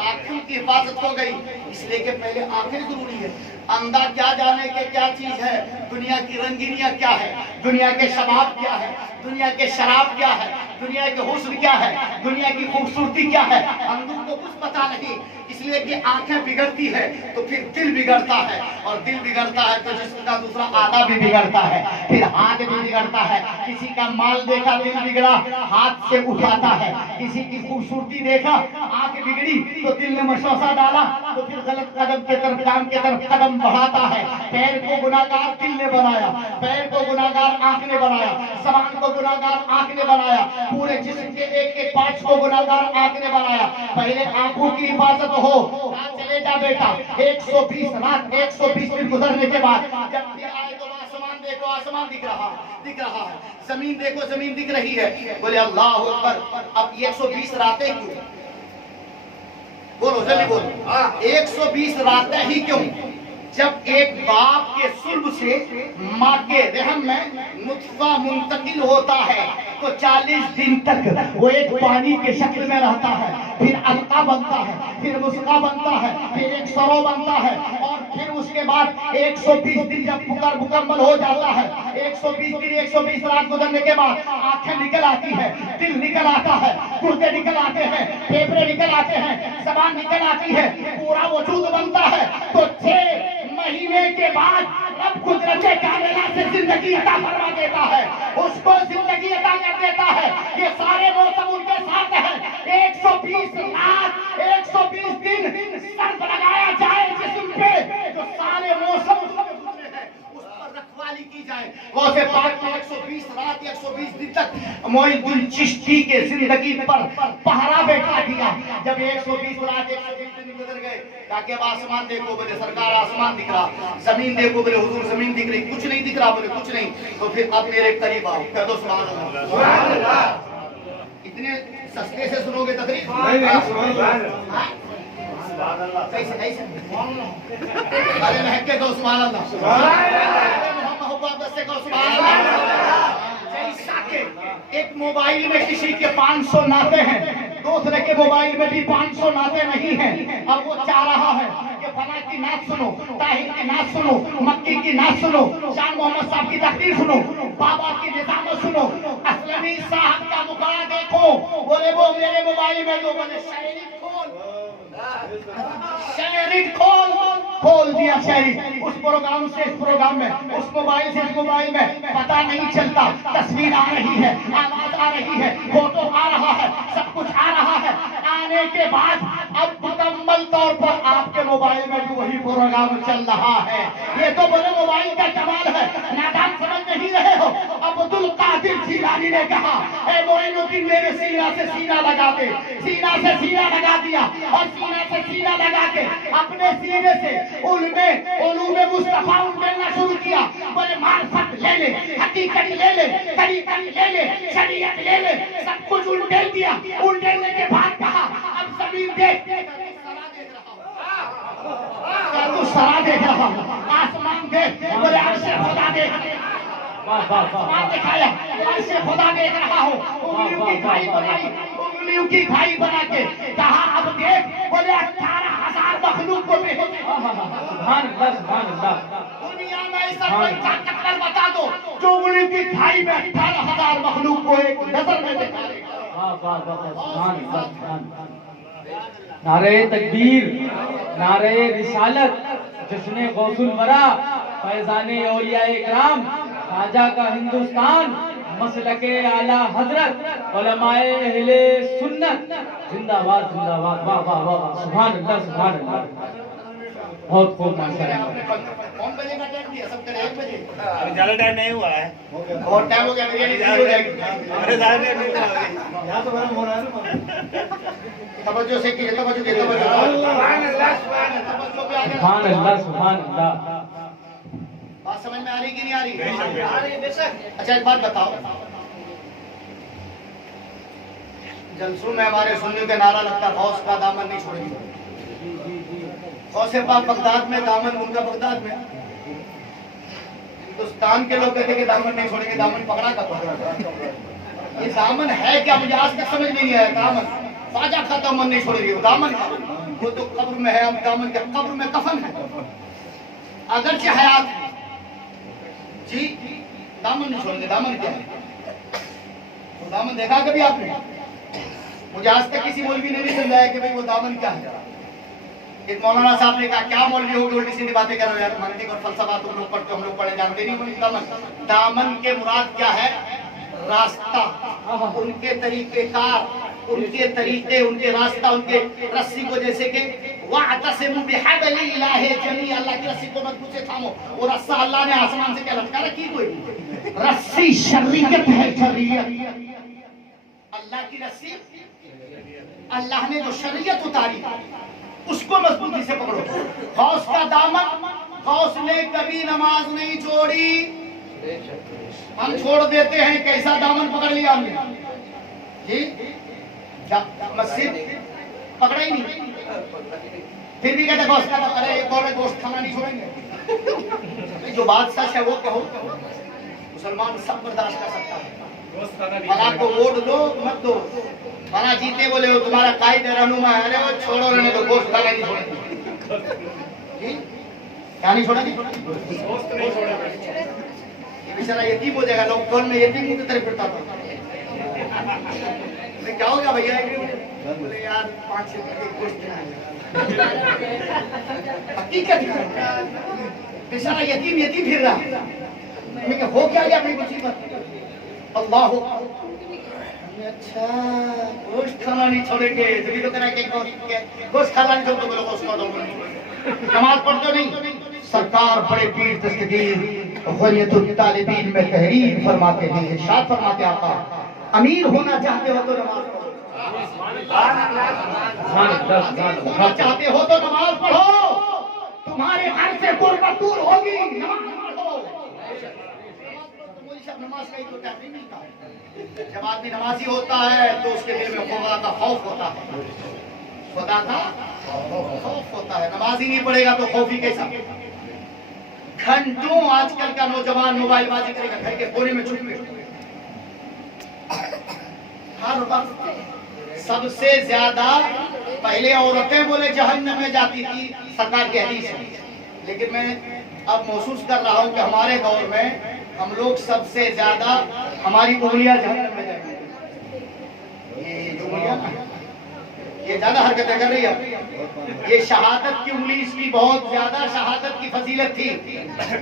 आंखों की हिफाजत हो गई, इसलिए कि पहले आंखें जरूरी है। अंधा क्या जाने के क्या चीज है, दुनिया की रंगीनियां क्या है, दुनिया के शबाब क्या है, दुनिया के शराब क्या है, दुनिया के हुस्न क्या है, दुनिया की खूबसूरती क्या है, अंधों को कुछ पता नहीं। इसलिए कि आंखें बिगड़ती है तो फिर दिल बिगड़ता है, और दिल बिगड़ता है तो जिसका दूसरा आधा भी बिगड़ता है, फिर हाथ भी बिगड़ता है। किसी का माल देखा दिल बिगड़ा, हाथ से उठाता है। किसी की खूबसूरती देखा, आंख बिगड़ी तो दिल ने मशवसा डाला तो फिर गलत कदम के तरफ, काम के तरफ कदम बढ़ाता है। पैर को गुनाहगार दिल ने बनाया, पैर को गुनाहगार आंख ने बनाया, जबान को गुनाहगार आंख ने बनाया, पूरे जिस्म के एक एक पार्ट्स को गुनाहगार आंख ने बनाया। पहले आंखों की हिफाजत हो। चले जा बेटा, 120 रात, 120 दिन गुजरने के बाद जब फिर आए तो आसमान देखो, आसमान दिख रहा है, जमीन देखो, जमीन दिख रही है। बोले अल्लाह अकबर। अब 120 रातें क्यों? बोलो जल्दी बोलो, 120 रातें ही क्यों? जब एक बाप के सुल्ब से माँ के रहम में नुत्फा मुंतकिल होता है तो 40 दिन तक वो एक पानी के शक्ल में रहता है, फिर अलका बनता है, फिर मुस्का बनता है, फिर एक सरो बनता है, और फिर उसके बाद 120 दिन जब मुकम्मल हो जाता है, 120 दिन, 120 रात गुजरने के बाद आंखें निकल आती है, दिल निकल आता है, गुर्दे निकल आते हैं, फेफड़े निकल आते हैं, जबान निकल आती है, पूरा वजूद बनता है। तो 6 महीने के बाद रब कुदरत कामिला से जिंदगी अता फरमा देता है, उसको जिंदगी अता कर देता है। ये सारे मौसम उनके साथ है। 120 रात, 120 दिन सर्द लगाया जाए जिस्म पे, जो सारे मौसम उस पर रखवाली की जाए। गौसे पाक ने 120 रात, 120 दिन तक मोइनुद्दीन चिश्ती के जिंदगी पर पहरा बैठा दिया। जब 120 रात, 120 दिन गुजर गए, ताकि अब आसमान देखो, बोले सरकार आसमान दिख रहा, जमीन देखो, बोले हुजूर जमीन दिख रही, कुछ नहीं दिख रहा, बोले कुछ नहीं, तो फिर अब मेरे करीब आओ, कह दो सुभान अल्लाह। इतने सस्ते से सुनोगे तकरीर? कैसे कैसे? अरे महक के कहो सुभान अल्लाह, मोहब्बत से कहो सुभान अल्लाह। जैसा के एक मोबाइल में किसी के 500 नाते हैं, दूसरे के मोबाइल में भी 500 नाते नहीं हैं। अब वो चाह रहा है कि फला की नात सुनो, ताहिर की नात सुनो, मक्की की नात सुनो, शान मोहम्मद साहब की तकरीर सुनो, बाबा की निजामत सुनो, असलमी साहब का मुकाबला देखो, बोले वो मेरे मोबाइल में जो बोले शायरी खोल दिया शायरी। उस प्रोग्राम से इस प्रोग्राम में, उस मोबाइल से इस मोबाइल में पता नहीं चलता, तस्वीर आ रही है, आवाज आ रही है, फोटो आ रहा है, सब कुछ आ रहा है। आने के बाद अब मुकम्मल तौर पर आपके मोबाइल में भी वही प्रोग्राम चल रहा है। ये तो बोले मोबाइल का कमाल है, नादान समझ नहीं रहे हो। अब्दुल कादिर जिलानी ने कहा, ए मोइनुद्दीन मेरे सीना से सीना लगा दे, सीना से सीना लगा दिया और सीना से सीना लगा के अपने सीने से उलूमे मुस्तफा उड़ना शुरू किया। बोले मार्फत ले ले, हकीकत ले ले, तरीकत ले ले, शरीयत ले ले, सब कुछ उल्टेल दिया। उल्टेलने के बाद कहा अब जमीन देख, तू सरा देख रहा, आसमान देख, बोले अर्शे खुदा देख, आसमान दिखाया, अर्शे खुदा देख रहा हो। उंगलियों की खाई बनाई, उंगलियों की खाई बना के कहा अब देख, बोले 18,000 मखलूक को देख। सुभान अल्लाह, सुभान अल्लाह। दुनिया में ऐसा कोई ताकत कर बता दो जो उंगली की खाई में 18,000 मखलूक को एक नजर में दिखा देगा। वाह वाह वाह, सुभान अल्लाह, सुभान अल्लाह। नारे तकबीर, नारे रिसालत, जश्न गौसुल वरा, फैजाने औलिया इकराम, खाजा का हिंदुस्तान, मसलके आला हजरत, उलमाए अहले सुन्नत, जिंदाबाद जिंदाबाद। वाह वाह वाह, सुभान अल्लाह, सुभान अल्लाह। बहुत खूब माशाअल्लाह। कौन बजे का टाइम दिया? सब 1 बजे। अभी ज्यादा टाइम नहीं हुआ है, बहुत टाइम हो गया, बिरयानी रेडी हो जाएगी। अरे ज्यादा टाइम नहीं हुआ है। यहाँ तो गर्म हो रहा है ना। तवज्जो से कीजिए, तवज्जो कीजिए, तवज्जो। सुभान अल्लाह, सुभान अल्लाह, तवज्जो पे आ जाए। सुभान अल्लाह, सुभान अल्लाह। बात समझ में आ रही कि नहीं आ रही? आ रही बेशक। अच्छा एक बात बताओ, जलसों में हमारे सुन्नियों के नारा लगता है गौस का दामन नहीं छोड़ेंगे। गौसे पाक बगदाद में, दामन उनका बगदाद में। हिंदुस्तान के लोग कहते कि दामन नहीं छोड़ेंगे, दामन पकड़ा का पकड़ा। ये दामन है क्या? मुझे आज तक समझ नहीं आया। दामन ख्वाजा का दामन नहीं छोड़ेंगे, दामन का वो तो कब्र में है। हम दामन क्या? कब्र में कफन है, अगरचे हयात है जी, दामन नहीं छोड़ेंगे। दामन क्या है? वो दामन देखा कभी आपने? मुझे आज तक किसी मौलवी ने नहीं समझाया कि भाई वो दामन क्या है। एक मौलाना साहब ने कहा क्या मौलवी हो गए उल्टी सीधी बातें कर रहे हो यार, मंतिक और फलसफा तुम लोग पढ़ते हो, हम लोग पढ़े जानते नहीं। बोली दामन, दामन के मुराद क्या है? रास्ता, उनके तरीकेकार, उनके तरीके, उनके रास्ता, उनके रस्सी को जैसे कि वातसिमु बिहब्लिल्लाहि जमीअ, अल्लाह की रस्सी को मजबूत से थामो। वो रस्सा अल्लाह ने आसमान से क्या लटका रखी? कोई रस्सी शरीयत है, शरीयत। अल्लाह की रस्सी, अल्लाह ने जो शरीयत उतारी उसको मजबूती से पकड़ो। गौस का दामन, गौस ने कभी नमाज नहीं छोड़ी। हम छोड़ देते हैं, कैसा दामन पकड़ लिया हमने जी? मस्जिद पकड़ा ही नहीं, फिर भी कहते गौस का, अरे एक और गोश्त खाना नहीं छोड़ेंगे। जो बात सच है वो कहो, मुसलमान सब बर्दाश्त कर सकता है। फला को वोट दो मत दो, फला जीते बोले हो तुम्हारा कायद रहनुमा है, अरे वो छोड़ो, रहने दो, गोश्त खाना नहीं छोड़ेंगे। क्या नहीं छोड़ेंगे? ये बेचारा यतीम हो जाएगा। लॉकडाउन में यतीम की तरह फिरता था। क्या हो गया भैया? बोले यार 5 रुपए गोश्त हकीकत बेचारा यतीम यतीम फिर रहा। मैं क्या हो क्या गया अपनी मुसीबत? अल्लाह हो। अच्छा गोश्त खाना नहीं छोड़ेंगे, तभी तो कह रहे गोश्त खाना नहीं छोड़ते, बोलो गोश्त खा दो। नमाज पढ़ते नहीं। सरकार बड़े पीर दस्तगीर गनियतुल तालिबीन में तहरीर फरमाते हैं, इरशाद फरमाते आका, अमीर होना चाहते हो तो नमाज पढ़ो। होना चाहते हो तो नमाज पढ़ो, तुम्हारे घर से गुर्बत दूर होगी। नमाज पढ़ो। नमाज का ही तो टाइम नहीं मिलता। जब आदमी नमाजी होता है तो उसके दिल में खुदा का खौफ होता है, खुदा का खौफ होता है। नमाज ही नहीं पढ़ेगा तो खौफ ही कैसा? घंटों आजकल का नौजवान मोबाइल बाजी करेगा, घर के कोने में छुप के, हर वक्त। सबसे ज्यादा पहले औरतें बोले जहन्नम में जाती थी, सरकार की हदीस है, लेकिन मैं अब महसूस कर रहा हूं कि हमारे दौर में हम लोग सबसे ज्यादा, हमारी उंगलियां जहन्नम में जाएंगी। ये जो उंगलियां ये ज्यादा हरकतें कर रही है। ये शहादत की उंगली, इसकी बहुत ज्यादा शहादत की फजीलत थी,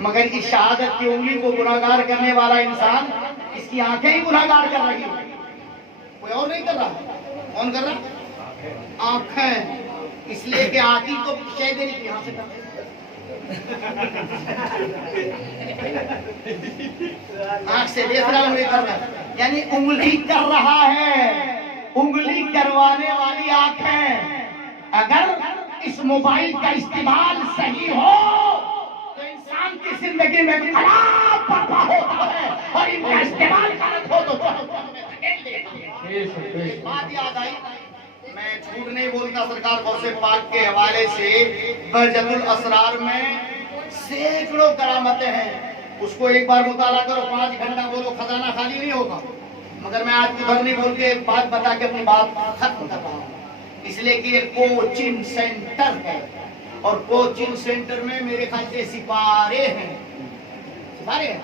मगर इस शहादत की उंगली को गुनाहगार करने वाला इंसान, इसकी आंखें ही गुनाहगार कर रही है, कोई और नहीं कर रहा। कौन कर रहा? आंखें। इसलिए कि आंखी तो शह देने की यहां से आंख से देख रहा हूं, कर रहा, यानी उंगली कर रहा है। उंगली करवाने वाली आंखें। अगर इस मोबाइल का इस्तेमाल सही हो तो इंसान की जिंदगी में खराब बर्पा होता है, और इनका इस्तेमाल गलत हो तो बात याद आई। मैं झूठ नहीं बोलता, सरकार गौसे पाक के हवाले से बहजतुल असरार में सैकड़ों करामतें हैं। उसको एक बार मुताला करो, 5 घंटा बोलो, खजाना खाली नहीं होगा। मगर मैं आज उधर नहीं बोल के एक बात बता के अपनी बात खत्म कर रहा हूँ, इसलिए कि ये कोचिंग सेंटर है, और कोचिंग सेंटर में मेरे ख्याल से सिपारे हैं। सिपारे हैं,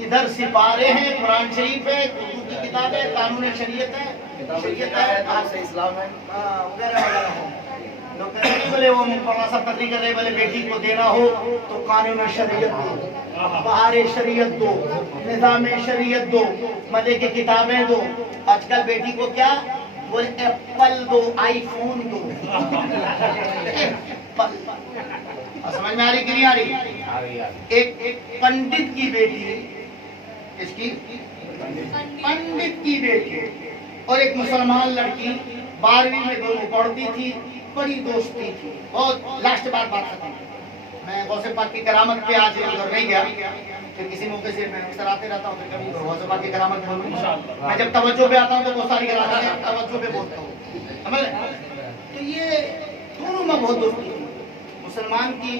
इधर सिपारे हैं, कुरान शरीफ है, उर्दू की किताब है, कानून शरीयत है, इस्लाम है, वगैरह वगैरह है। लोग नहीं बोले वो मुकम्मल तकरीर कर रहे, बोले बेटी को देना हो तो कानून शरीयत दो, बहार शरीयत दो, निज़ाम शरीयत दो, मजे की किताबें दो। आजकल बेटी को क्या बोले? एप्पल दो, आईफोन दो। समझ में आ रही कि नहीं आ रही? एक पंडित की बेटी, इसकी पंडित की बेटी और एक मुसलमान लड़की 12वीं में दोनों पढ़ती थी, बड़ी दोस्ती थी। बहुत लास्ट बात खत्म। मैं गौसे पाक की करामत पे आज उधर नहीं गया, फिर किसी मौके से मैं अक्सर आते रहता हूँ, फिर कभी गौसे पाक की करामत बोलूँगा। मैं जब तवज्जो पे आता हूँ तो बहुत सारी करामतें तवज्जो पे बोलता हूँ, समझ। तो ये दोनों में बहुत दोस्ती थी। मुसलमान की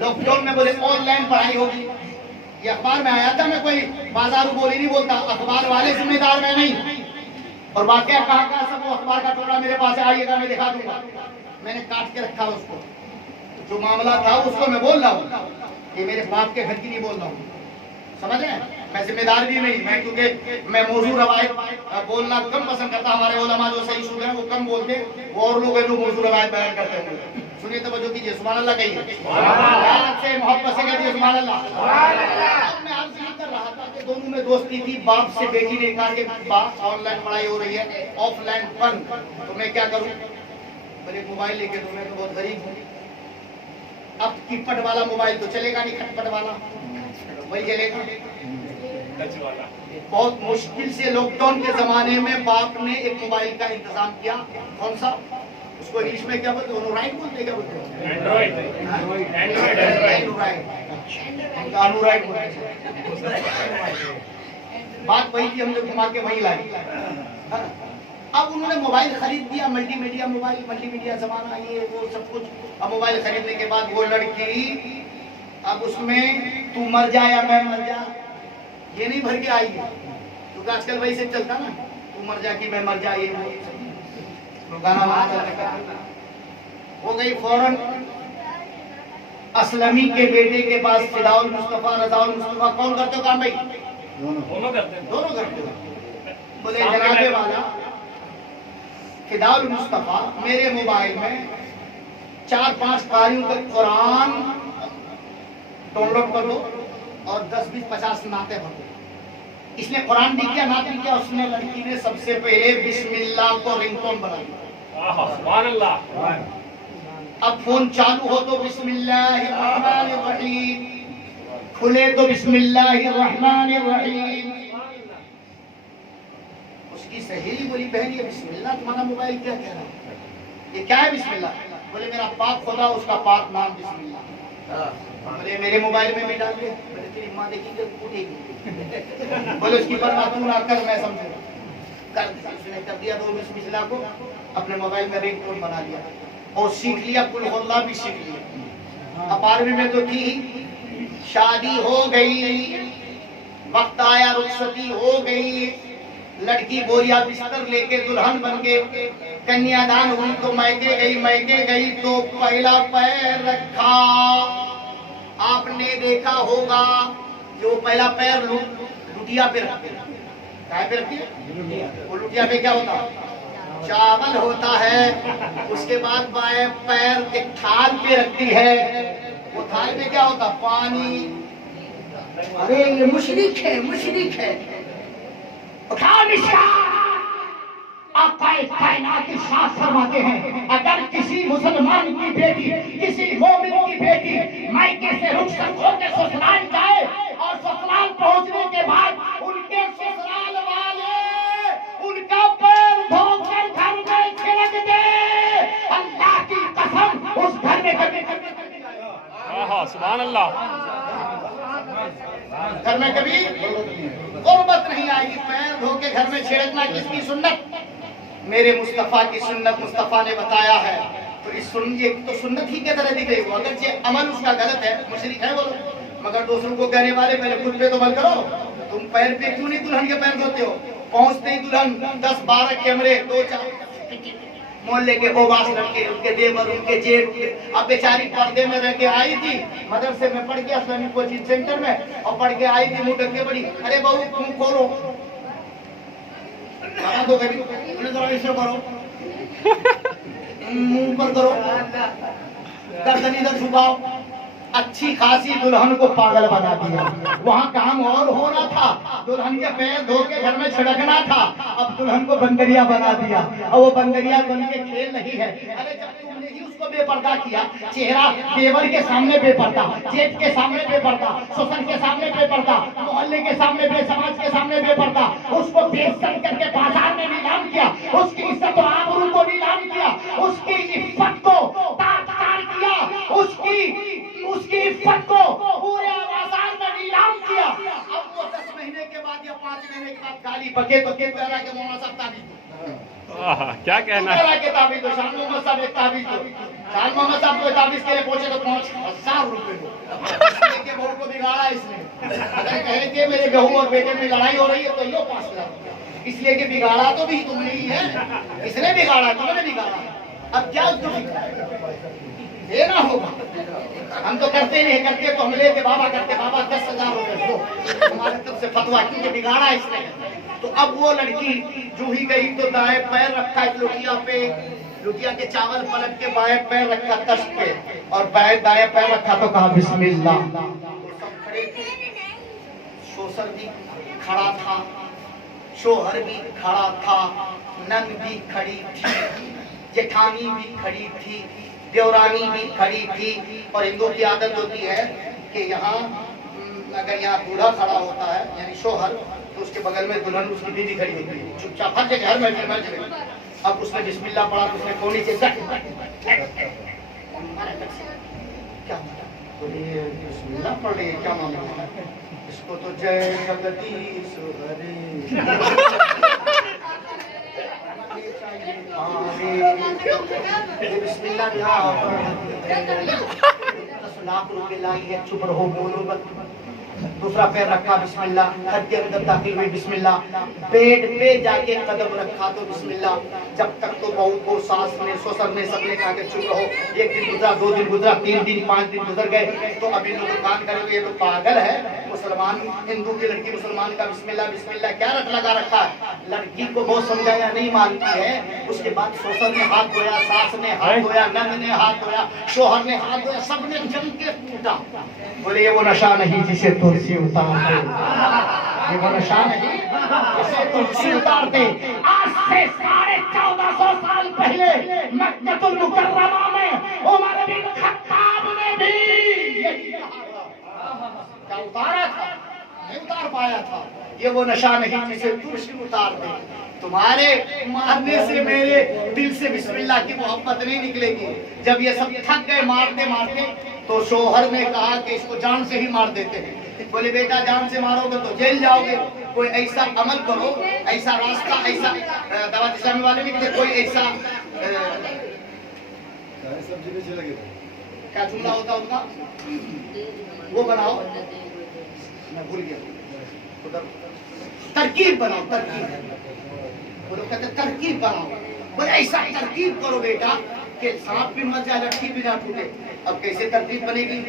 लॉकडाउन में बोले ऑनलाइन पढ़ाई होगी, ये अखबार में आया था। मैं कोई बाजारू बोली नहीं बोलता, अखबार वाले जिम्मेदार मैं नहीं। और वाकया कहा सब वो अखबार का टुकड़ा मेरे पास आइएगा, मैं दिखा दूंगा। मैंने काट के रखा उसको, जो मामला था उसको मैं बोल रहा हूँ, ये मेरे बाप के घर की नहीं बोल रहा हूँ, समझ रहे हैं। मैं जिम्मेदार भी नहीं, मैं क्योंकि मैं मौजूद रवायत बोलना कम पसंद करता। हमारे उलमा जो सही सूद हैं वो कम बोलते, वो और लोग हैं जो मौजूद रवायत बयान करते हैं। सुनिए तवज्जो कीजिए, सुभान अल्लाह कहिए, से मोहब्बत से कहिए सुभान अल्लाह। मैं अर्ज ये कर रहा था कि दोनों में दोस्ती थी, बाप से बेटी ने कहा कि बाप ऑनलाइन पढ़ाई हो रही है, ऑफलाइन बंद, तो मैं क्या करूं? बोले मोबाइल लेके दो, मैं तो बहुत गरीब हूँ। अब कीपट वाला मोबाइल तो चलेगा नहीं, खटपट वाला वही चलेगा। बहुत मुश्किल से लॉकडाउन के जमाने में बाप ने एक मोबाइल का इंतजाम किया। कौन सा? उसको इंग्लिश में क्या बोलते? एंड्रॉइड बोलते, क्या बोलते? एंड्रॉइड। बात वही थी, हमने घुमा के वही लाई। अब उन्होंने मोबाइल खरीद दिया, मल्टीमीडिया मोबाइल, मल्टीमीडिया जमाना ये वो सब कुछ। अब मोबाइल खरीदने के बाद वो लड़की अब उसमें तू मर जा या मैं मर जा ये नहीं भर के आई है, क्योंकि आजकल वही से चलता ना, तू मर जा कि मैं मर जा, ये गाना हो गई। फौरन असलमी के बेटे के पास फिदाउल मुस्तफा, रजाउल मुस्तफा, कौन करते हो काम भाई? दोनों करते हो। बोले जनाबे वाला फिदाउल मुस्तफा मेरे मोबाइल में 4-5 कारियों का कुरान डाउनलोड कर दो और 10-20-50 नाते भर दो। इसने कुरान भी किया, नात भी किया। उसने लड़की ने सबसे पहले बिस्मिल्लाह को रिंगटोन बना दिया। सुभान अल्लाह। अब फोन चालू हो तो बिस्मिल्लाहिर्रहमानिर्रहीम, खुले तो बिस्मिल्लाहिर्रहमानिर्रहीम। उसकी बहन ये बिस्मिल्लाह तुम्हारा मोबाइल क्या कह रहा है, ये क्या है बिस्मिल्लाह? बोले मेरा पाक खुदा उसका पाक नाम बिस्मिल्लाह। बोले मेरे मोबाइल में भी डाल दे। बोले तेरी माँ देखी उठेगी। बोले उसकी परवाह तू ना कर, मैं समझूंगा। कर दिया, उसने कर दिया। तो बिस्मिल्लाह को अपने मोबाइल में रिंगटोन बना लिया और सीख लिया, कुल हुल्ला भी सीख लिया। अब 12वीं में तो थी, शादी हो गई, वक्त आया, रुखसती हो गई, लड़की बोरिया बिस्तर लेके दुल्हन बन के कन्यादान हुई तो मैके गई तो पहला पैर रखा। आपने देखा होगा जो पहला पैर लुटिया पे रखते, क्या पे रखती है वो? लुटिया पे क्या होता? चावल होता है। उसके बाद बाएं पैर एक थाल पे रखती है, वो थाल पे क्या होता? पानी। अरे ये मुशरिक है, मुशरिक है। कायनात के साथ फरमाते हैं, अगर किसी मुसलमान की बेटी, किसी मोमिन की बेटी मायके से रुखसत होकर ससुराल जाए और ससुराल पहुंचने के बाद उनके ससुराल वाले उनका पैर धोकर घर में छिड़क दे, अल्लाह की कसम उस घर में कभी सुभान अल्लाह, घर में कभी गुर्बत नहीं आएगी। पैर धो के घर में छिड़कना किसकी सुन्नत? मेरे मुस्तफा की सुन्नत। मुस्तफा ने बताया है। तो इस तो सुन्नत ही के तरह दिख रही हो। अगर ये अमल उसका गलत है, मुशरिक है बोलो, मगर दूसरों को कहने वाले पहले खुद पे तो अमल करो। तुम पैर पे क्यों नहीं दुल्हन के पैर धोते हो? पहुंचते ही दुल्हन 10-12 कैमरे, 2-4 मोहल्ले के ओबास लड़के, उनके देवर, उनके जेठ। अब बेचारी पर्दे में रह के आई थी, मदरसे में पढ़ के इस्लामिक कोचिंग सेंटर में, और पढ़ के आई थी मुंह ढक के बड़ी, अरे बहू मुंह खोलो, तो ऐसे करो, मुंह पर करो, गर्दन इधर छुपाओ। अच्छी खासी दुल्हन को पागल बना दिया। वहाँ काम और होना था, दुल्हन के पैर धो के घर में छिड़कना था, अब दुल्हन को बंदरिया बना दिया। और वो बंदरिया बन के खेल नहीं है। अरे जब तुमने ही उसको बेपर्दा किया, चेहरा देवर के सामने बेपर्दा, जेठ के सामने बेपर्दा, ससुर के सामने बेपर्दा, मोहल्ले के सामने समाज के सामने बेपर्दा, उसको बेइज्जत करके बाजार में नीलाम किया, उसकी इज्जत और आबरू को नीलाम किया, उसकी इज्जत को तार किया, उसकी इज्जत को पूरे बाजार में नीलाम किया। अब वो 10 महीने के बाद या 5 महीने के बाद गाली बके तो के पैरा के मोहम्मद साहब ताबीज दो। क्या कहना है? के ताबीज दो, शान मोहम्मद साहब एक ताबीज दो। शान मोहम्मद साहब को ताबीज के लिए पहुंचे तो 5,000 रुपए दो। के बहू को बिगाड़ा इसने। अगर कहेंगे मेरे बहू और बेटे में लड़ाई हो रही है तो लो 5,000, इसलिए कि बिगाड़ा तो भी तुमने ही है, इसने बिगाड़ा, तुमने बिगाड़ा। अब क्या देना होगा? हम तो करते नहीं, करते तो हम लेते, बाबा करते, बाबा 10,000 रुपए दो, हमारे तरफ से फतवा, क्योंकि बिगाड़ा इसने। तो अब वो लड़की जो ही गई तो दाएं पैर रखा लुटिया पे, लुटिया के चावल पलट के बाएं पैर रखा तश्त पे, और दाएं पैर रखा तो कहा बिस्मिल्लाह। सब खड़े थे, शोसर भी खड़ा था, शोहर भी खड़ा था, नन भी खड़ी थी, जेठानी भी खड़ी थी, देवरानी भी खड़ी थी। और हिंदुओं की आदत होती है कि यहाँ अगर यहाँ बूढ़ा खड़ा होता है यानी शोहर, तो उसके बगल में दुल्हन उसकी बीवी खड़ी होती है, चुपचाप हर जगह, हर महफिल मर जाए। अब उसने बिस्मिल्लाह पढ़ा तो उसने कोनी से क्या बोलिए बिस्मिल्लाह पढ़ रही है, क्या मामला है? इसको तो जय जगदीश बिस्मिल्लाह 10 लाख रुपए लाई है, चुप रहो, बोलो मत। दूसरा पैर रखा बिस्मिल्लाह, घर के अंदर दाखिल हुई बिस्मिल्लाह, बेड पे जाके कदम रखा तो बिस्मिल्लाह। जब तक तो बहू को सास ने, ससुर ने, सबने कहा कि चुप रहो। 1 दिन गुजरा, 2 दिन गुजरा, 3 दिन, 5 दिन गुजर गए, तो अभी लोग कान करेंगे ये तो पागल है, मुसलमान, हिंदू की लड़की मुसलमान का बिस्मिल्लाह बिस्मिल्लाह क्या रट लगा रखा है। लड़की को बहुत समझाया, नहीं मानती है। उसके बाद ससुर ने हाथ धोया, सास ने हाथ धोया, नंद ने हाथ धोया, शोहर ने हाथ धोया, सबने जम के कूटा। बोले ये वो नशा नहीं जिसे तुलसी उतारते, ये वो नशा नहीं जिसे तुलसी उतारते। आज से 1450 साल पहले मक्कतुल मुकर्रमा में उमर बिन खत्ताब ने भी क्या उतारा था? नहीं उतार पाया था। ये वो नशा नहीं जिसे तुर्शी उतार दे। तुम्हारे मारने से मेरे दिल से बिस्मिल्लाह की मोहब्बत नहीं निकलेगी। जब ये सब थक गए मारते मारते तो शोहर ने कहा कि इसको जान से ही मार देते हैं। बोले बेटा जान से मारोगे तो जेल जाओगे, कोई ऐसा अमल करो, ऐसा रास्ता, ऐसा दावत इस्लामी वाले निकले, कोई ऐसा क्या जुमला होता उनका वो बनाओ, मैं भूल गया, तरकीब बनाओ, तरकीब। वो लोग कहते तरकीब बनाओ, बोले ऐसा तरकीब करो बेटा कि सांप भी मर जाए लट्ठी भी ना टूटे। अब कैसे तरकीब बनेगी?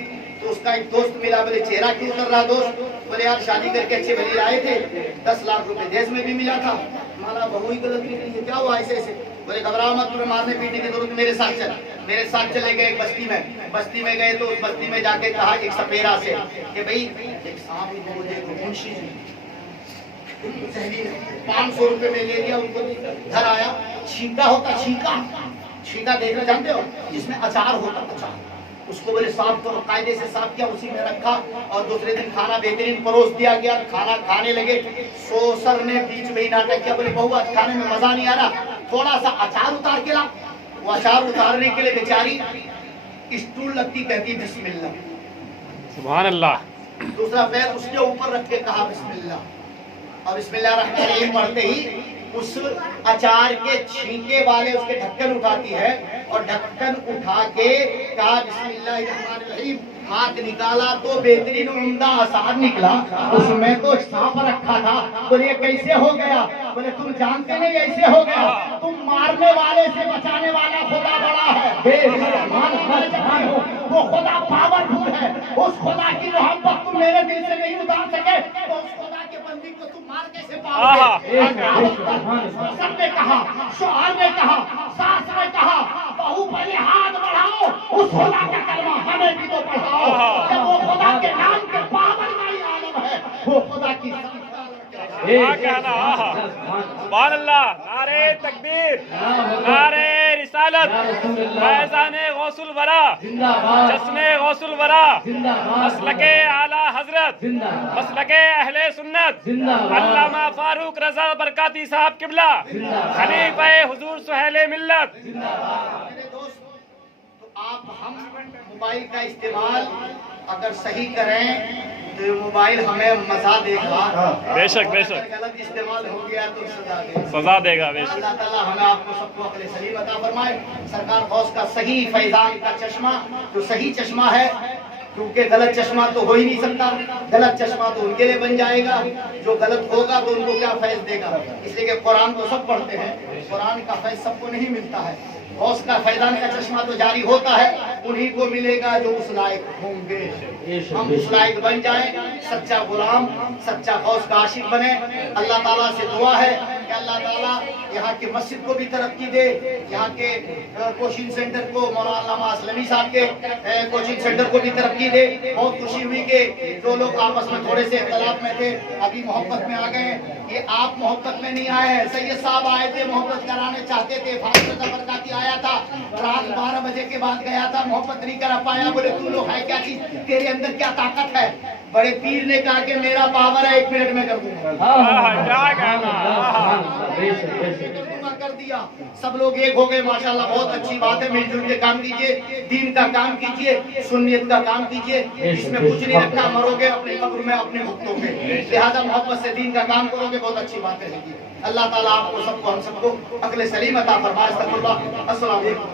तो उसका एक दोस्त मिला, बोले चेहरा क्यों उतर रहा दोस्त? बोले यार शादी करके अच्छे भले आए थे, 10 लाख रुपए देश में भी मिला था, माला बहू ही गलत निकली है, क्या हुआ ऐसे ऐसे? बोले घबराओ मत, तुम्हें मारने पीटने की जरूरत, मेरे साथ चल। मेरे साथ चले गए बस्ती में गए तो उस बस्ती में जाके कहा एक सपेरा से कि भाई एक सांप को देखो, मुंशी जी 500 रुपए में ले लिया, उनको घर आया, छींका होता, छींका देखना जानते हो, जिसमें अचार होता, अचार, उसको बोले साफ करो, कायदे से साफ किया, उसी में रखा और दूसरे दिन खाना बेहतरीन परोस दिया गया। खाना खाने लगे, सोसर ने बीच में ही नाटक किया, बोले बहू आज खाने में मजा नहीं आ रहा, थोड़ा सा अचार उतार के ला। वो अचार उतारने के लिए बेचारी स्टूल लगती, कहती बिस्मिल्लाह, सुभान अल्लाह। दूसरा पैर उसके ऊपर रख के कहा बिस्मिल्लाह, और बिस्मिल्लाह रहमान रहीम पढ़ते ही उस अचार के छींके वाले उसके ढक्कन उठाती है और ढक्कन उठा के कहा बिस्मिल्लाहिर्रहमानिर्रहीम, हाथ निकाला तो बेहतरीन उम्दा अचार निकला, उसमें तो सांप रखा था। बोले कैसे हो गया? बोले तुम जानते नहीं ऐसे हो गया, तुम मारने वाले से बचाने वाला खुदा बड़ा है, वो खुदा पावरफुल है, उस खुदा की मोहब्बत तुम मेरे दिल से नहीं उतार सके तो उस खुदा के बंदी को तुम मार कैसे पाओगे? सबने कहा, शोहर ने कहा, सास ने कहा, बहू पहले हाथ बढ़ाओ, उस खुदा का कलमा हमें भी तो पढ़ाओ। जब वो खुदा के नाम के पावन वाली आलम है, वो खुदा की सुभान अल्लाह, नारे तकबीर, नारे रिसालत, फैज़ाने गौसुल वरा, जश्ने गौसुल वरा, मसलके आला हजरत, मसलके अहले सुन्नत, अल्लामा फारूक रजा बरकाती साहब किबला, खलीफा हुजूर सुहेले मिल्लत। मेरे दोस्त, तो आप हम मोबाइल का इस्तेमाल अगर सही करें तो ये मोबाइल हमें मजा देगा, बेशक बेशक, गलत इस्तेमाल हो गया तो सजा देगा बेशक। अल्लाह ताला हमें आपको सबको अक्ल सलीम अता फरमाए। सरकार गौस का सही फैजान का चश्मा जो सही चश्मा है, क्योंकि गलत चश्मा तो हो ही नहीं सकता, गलत चश्मा तो उनके लिए बन जाएगा, जो गलत होगा तो उनको क्या फैज देगा। इसलिए कि कुरान तो सब पढ़ते हैं, कुरान का फैज सबको नहीं मिलता है, गौस का फैजान का चश्मा तो जारी होता है, उन्हीं को मिलेगा जो उस लायक होंगे। हम उस लायक बन जाएं, सच्चा गुलाम, सच्चा गौस का आशिक बने। अल्लाह ताला से दुआ है कि अल्लाह ताला यहाँ की मस्जिद को भी तरक्की दे, यहाँ के कोचिंग सेंटर को, मौलाना असलमी साहब के कोचिंग सेंटर को भी तरक्की दे। बहुत खुशी हुई कि जो लोग आपस में थोड़े से इख्तलाफ में थे अभी मोहब्बत में आ गए। ये आप मोहब्बत में नहीं आए हैं, सैयद साहब आए थे, मोहब्बत कराने चाहते थे, फारूक बरकाती आया था, रात 12 बजे के बाद गया था, मोहब्बत नहीं करा पाया। बोले तू लोग है क्या चीज, तेरे अंदर क्या ताकत है? बड़े पीर ने कहा कि मेरा पावर है, 1 मिनट में कर दूंगा, कर दिया। सब लोग एक हो गए, माशाल्लाह, बहुत अच्छी बात है। मिलजुल के काम कीजिए, दीन का काम कीजिए, सुन्नियत का काम कीजिए, इसमें कुछ नहीं रखा, मरोगे अपने कब्र में अपने भक्तों में, लिहाजा मोहब्बत से दीन का काम करोगे, बहुत अच्छी बात है। अल्लाह ताला आपको सबको, हम सबको अक्ल सलीम अता फरमाए। अस्तगफिरुल्लाह। अस्सलाम वालेकुम।